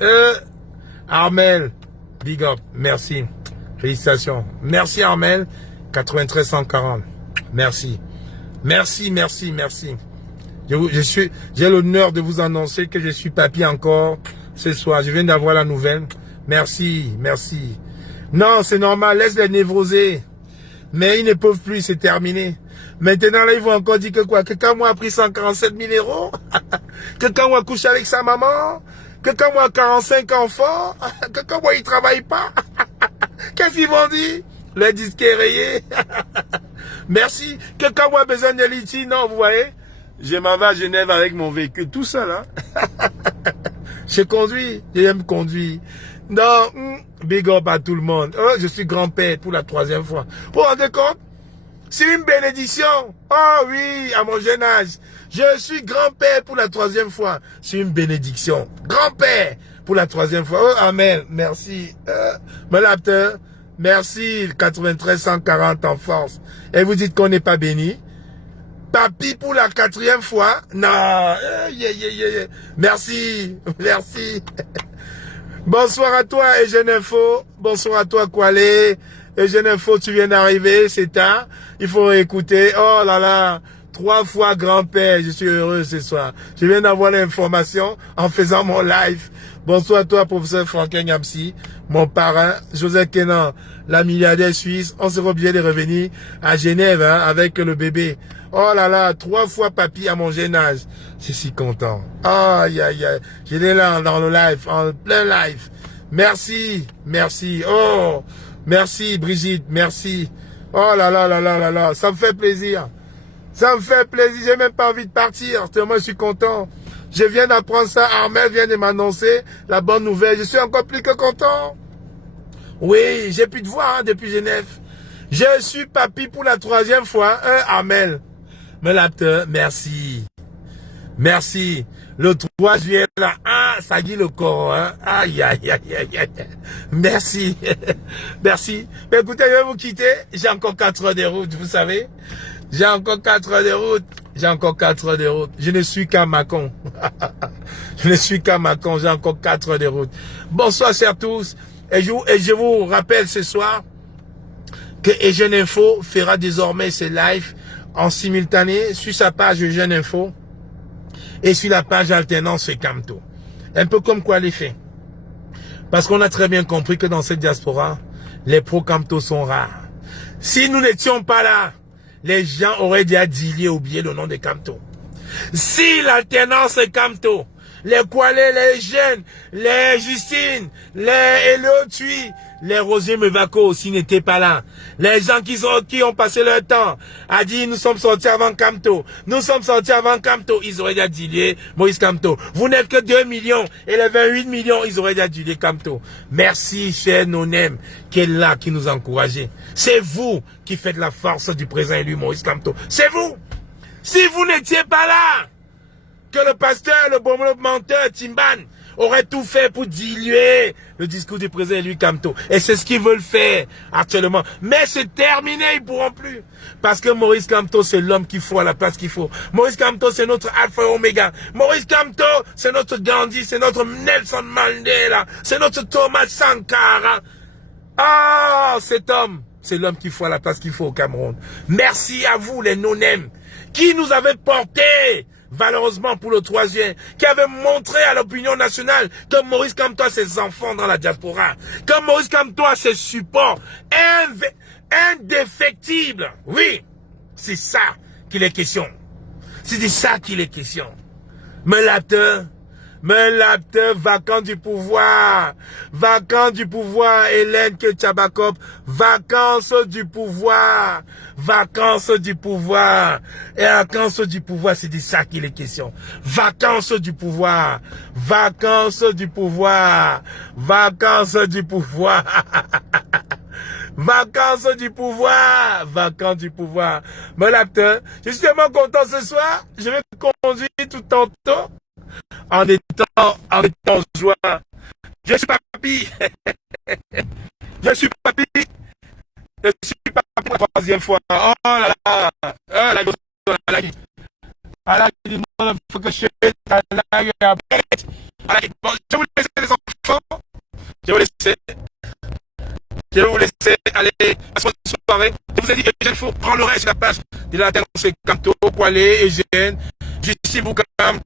Armel, big up, merci. Félicitations. Merci Armel, 93 140. Merci. J'ai l'honneur de vous annoncer que je suis papy encore ce soir. Je viens d'avoir la nouvelle. Merci. Non, c'est normal, laisse les névroser. Mais ils ne peuvent plus, c'est terminé. Maintenant, là, ils vont encore dire que quoi? Que quand moi a pris 147 000 euros? Que quand moi couche avec sa maman? Que quand moi a 45 enfants? Que quand moi il travaille pas? Qu'est-ce qu'ils vont dire? Le disque est rayé. Merci. Que quand on a besoin de litier, non, vous voyez, je m'en vais à Genève avec mon véhicule, tout seul, hein. Je conduis, j'aime conduire. Non, big up à tout le monde. Oh, je suis grand-père pour la 3e fois. Vous vous rendez compte? C'est une bénédiction. Oh oui, à mon jeune âge. Je suis grand-père pour la 3e fois. C'est une bénédiction. Grand-père pour la 3e fois. Oh, amen. Merci. Melapteur, merci. 93 140 en force. Et vous dites qu'on n'est pas béni? Papy pour la 4e fois? Non. Merci. Merci. Bonsoir à toi, Eugène Info. Bonsoir à toi, Kwale. Eugène Info, tu viens d'arriver, c'est tard. Il faut écouter. Oh là là. 3 fois grand-père. Je suis heureux ce soir. Je viens d'avoir l'information en faisant mon live. Bonsoir à toi, professeur Franklin Nyapsi, mon parrain, Joseph Kenan, la milliardaire suisse. On sera obligé de revenir à Genève, hein, avec le bébé. Oh là là, 3 fois papy à mon jeune âge. Je suis content. Aïe, aïe, aïe. Je l'ai là dans le live, en plein live. Merci, merci. Oh, merci Brigitte, merci. Oh là là là là là là, ça me fait plaisir. Ça me fait plaisir, j'ai même pas envie de partir, tellement je suis content. Je viens d'apprendre ça, Armel vient de m'annoncer la bonne nouvelle. Je suis encore plus que content. Oui, j'ai plus de voix, hein, depuis Genève. Je suis papy pour la 3e fois, Armel. Melapteur, merci. Merci. Le 3 juillet, là, ça dit le corps, hein. Aïe, aïe, aïe, aïe, aïe. Merci. Merci. Mais écoutez, je vais vous quitter. J'ai encore 4 heures de route, vous savez. J'ai encore 4 heures de route. J'ai encore 4 heures de route. Je ne suis qu'à Mâcon. Je ne suis qu'à Mâcon. J'ai encore 4 heures de route. Bonsoir, chers tous. Et je vous rappelle ce soir que Eugène Info fera désormais ses lives en simultané sur sa page Eugène Info et sur la page Alternance Camto. Un peu comme quoi les faits. Parce qu'on a très bien compris que dans cette diaspora, les pro-Camto sont rares. Si nous n'étions pas là, les gens auraient déjà dealé, oublié le nom de Camto. Si l'alternance Camto, les Kwale, les jeunes, les Justine, les Elotui, les Rosier Mevako aussi n'étaient pas là. Les gens qui ont passé leur temps à dire nous sommes sortis avant Camto. Nous sommes sortis avant Camto. Ils auraient déjà dealé Moïse Camto. Vous n'êtes que 2 millions et les 28 millions, ils auraient déjà dealé Camto. Merci, cher Nonem, qui est là, qui nous encouragez. C'est vous qui faites la force du présent élu Moïse Camto. C'est vous. Si vous n'étiez pas là, que le pasteur, le bon menteur, Timban, aurait tout fait pour diluer le discours du président Louis Camto. Et c'est ce qu'ils veulent faire actuellement. Mais c'est terminé, ils ne pourront plus. Parce que Maurice Camto, c'est l'homme qu'il faut à la place qu'il faut. Maurice Camto, c'est notre alpha et oméga. Maurice Camto, c'est notre Gandhi, c'est notre Nelson Mandela, c'est notre Thomas Sankara. Ah, cet homme, c'est l'homme qu'il faut à la place qu'il faut au Cameroun. Merci à vous, les non-nèmes, qui nous avez portés valeureusement pour le 3 juin, qui avait montré à l'opinion nationale que Maurice Camto a ses enfants dans la diaspora, que Maurice Camto a ses supports indéfectibles. Oui, c'est ça qu'il est question. C'est de ça qu'il est question. Melapteur, vacant du pouvoir, Hélène Ketchabakop, vacances du pouvoir, et vacances du pouvoir, c'est de ça qu'il est question. Vacances du pouvoir, vacances du pouvoir. Vacances du pouvoir. Melapteur, je suis tellement content ce soir, je vais conduire tout tantôt. En étant joie. Je suis papy. Je suis papy pour la 3e fois. Oh là là. Je vous laisse les enfants. Je vais vous laisser aller à ce soirée. Je vous ai dit que il faut prendre le reste sur la page de la Terre Camto, Kwale, Eugène, Justin Boukam,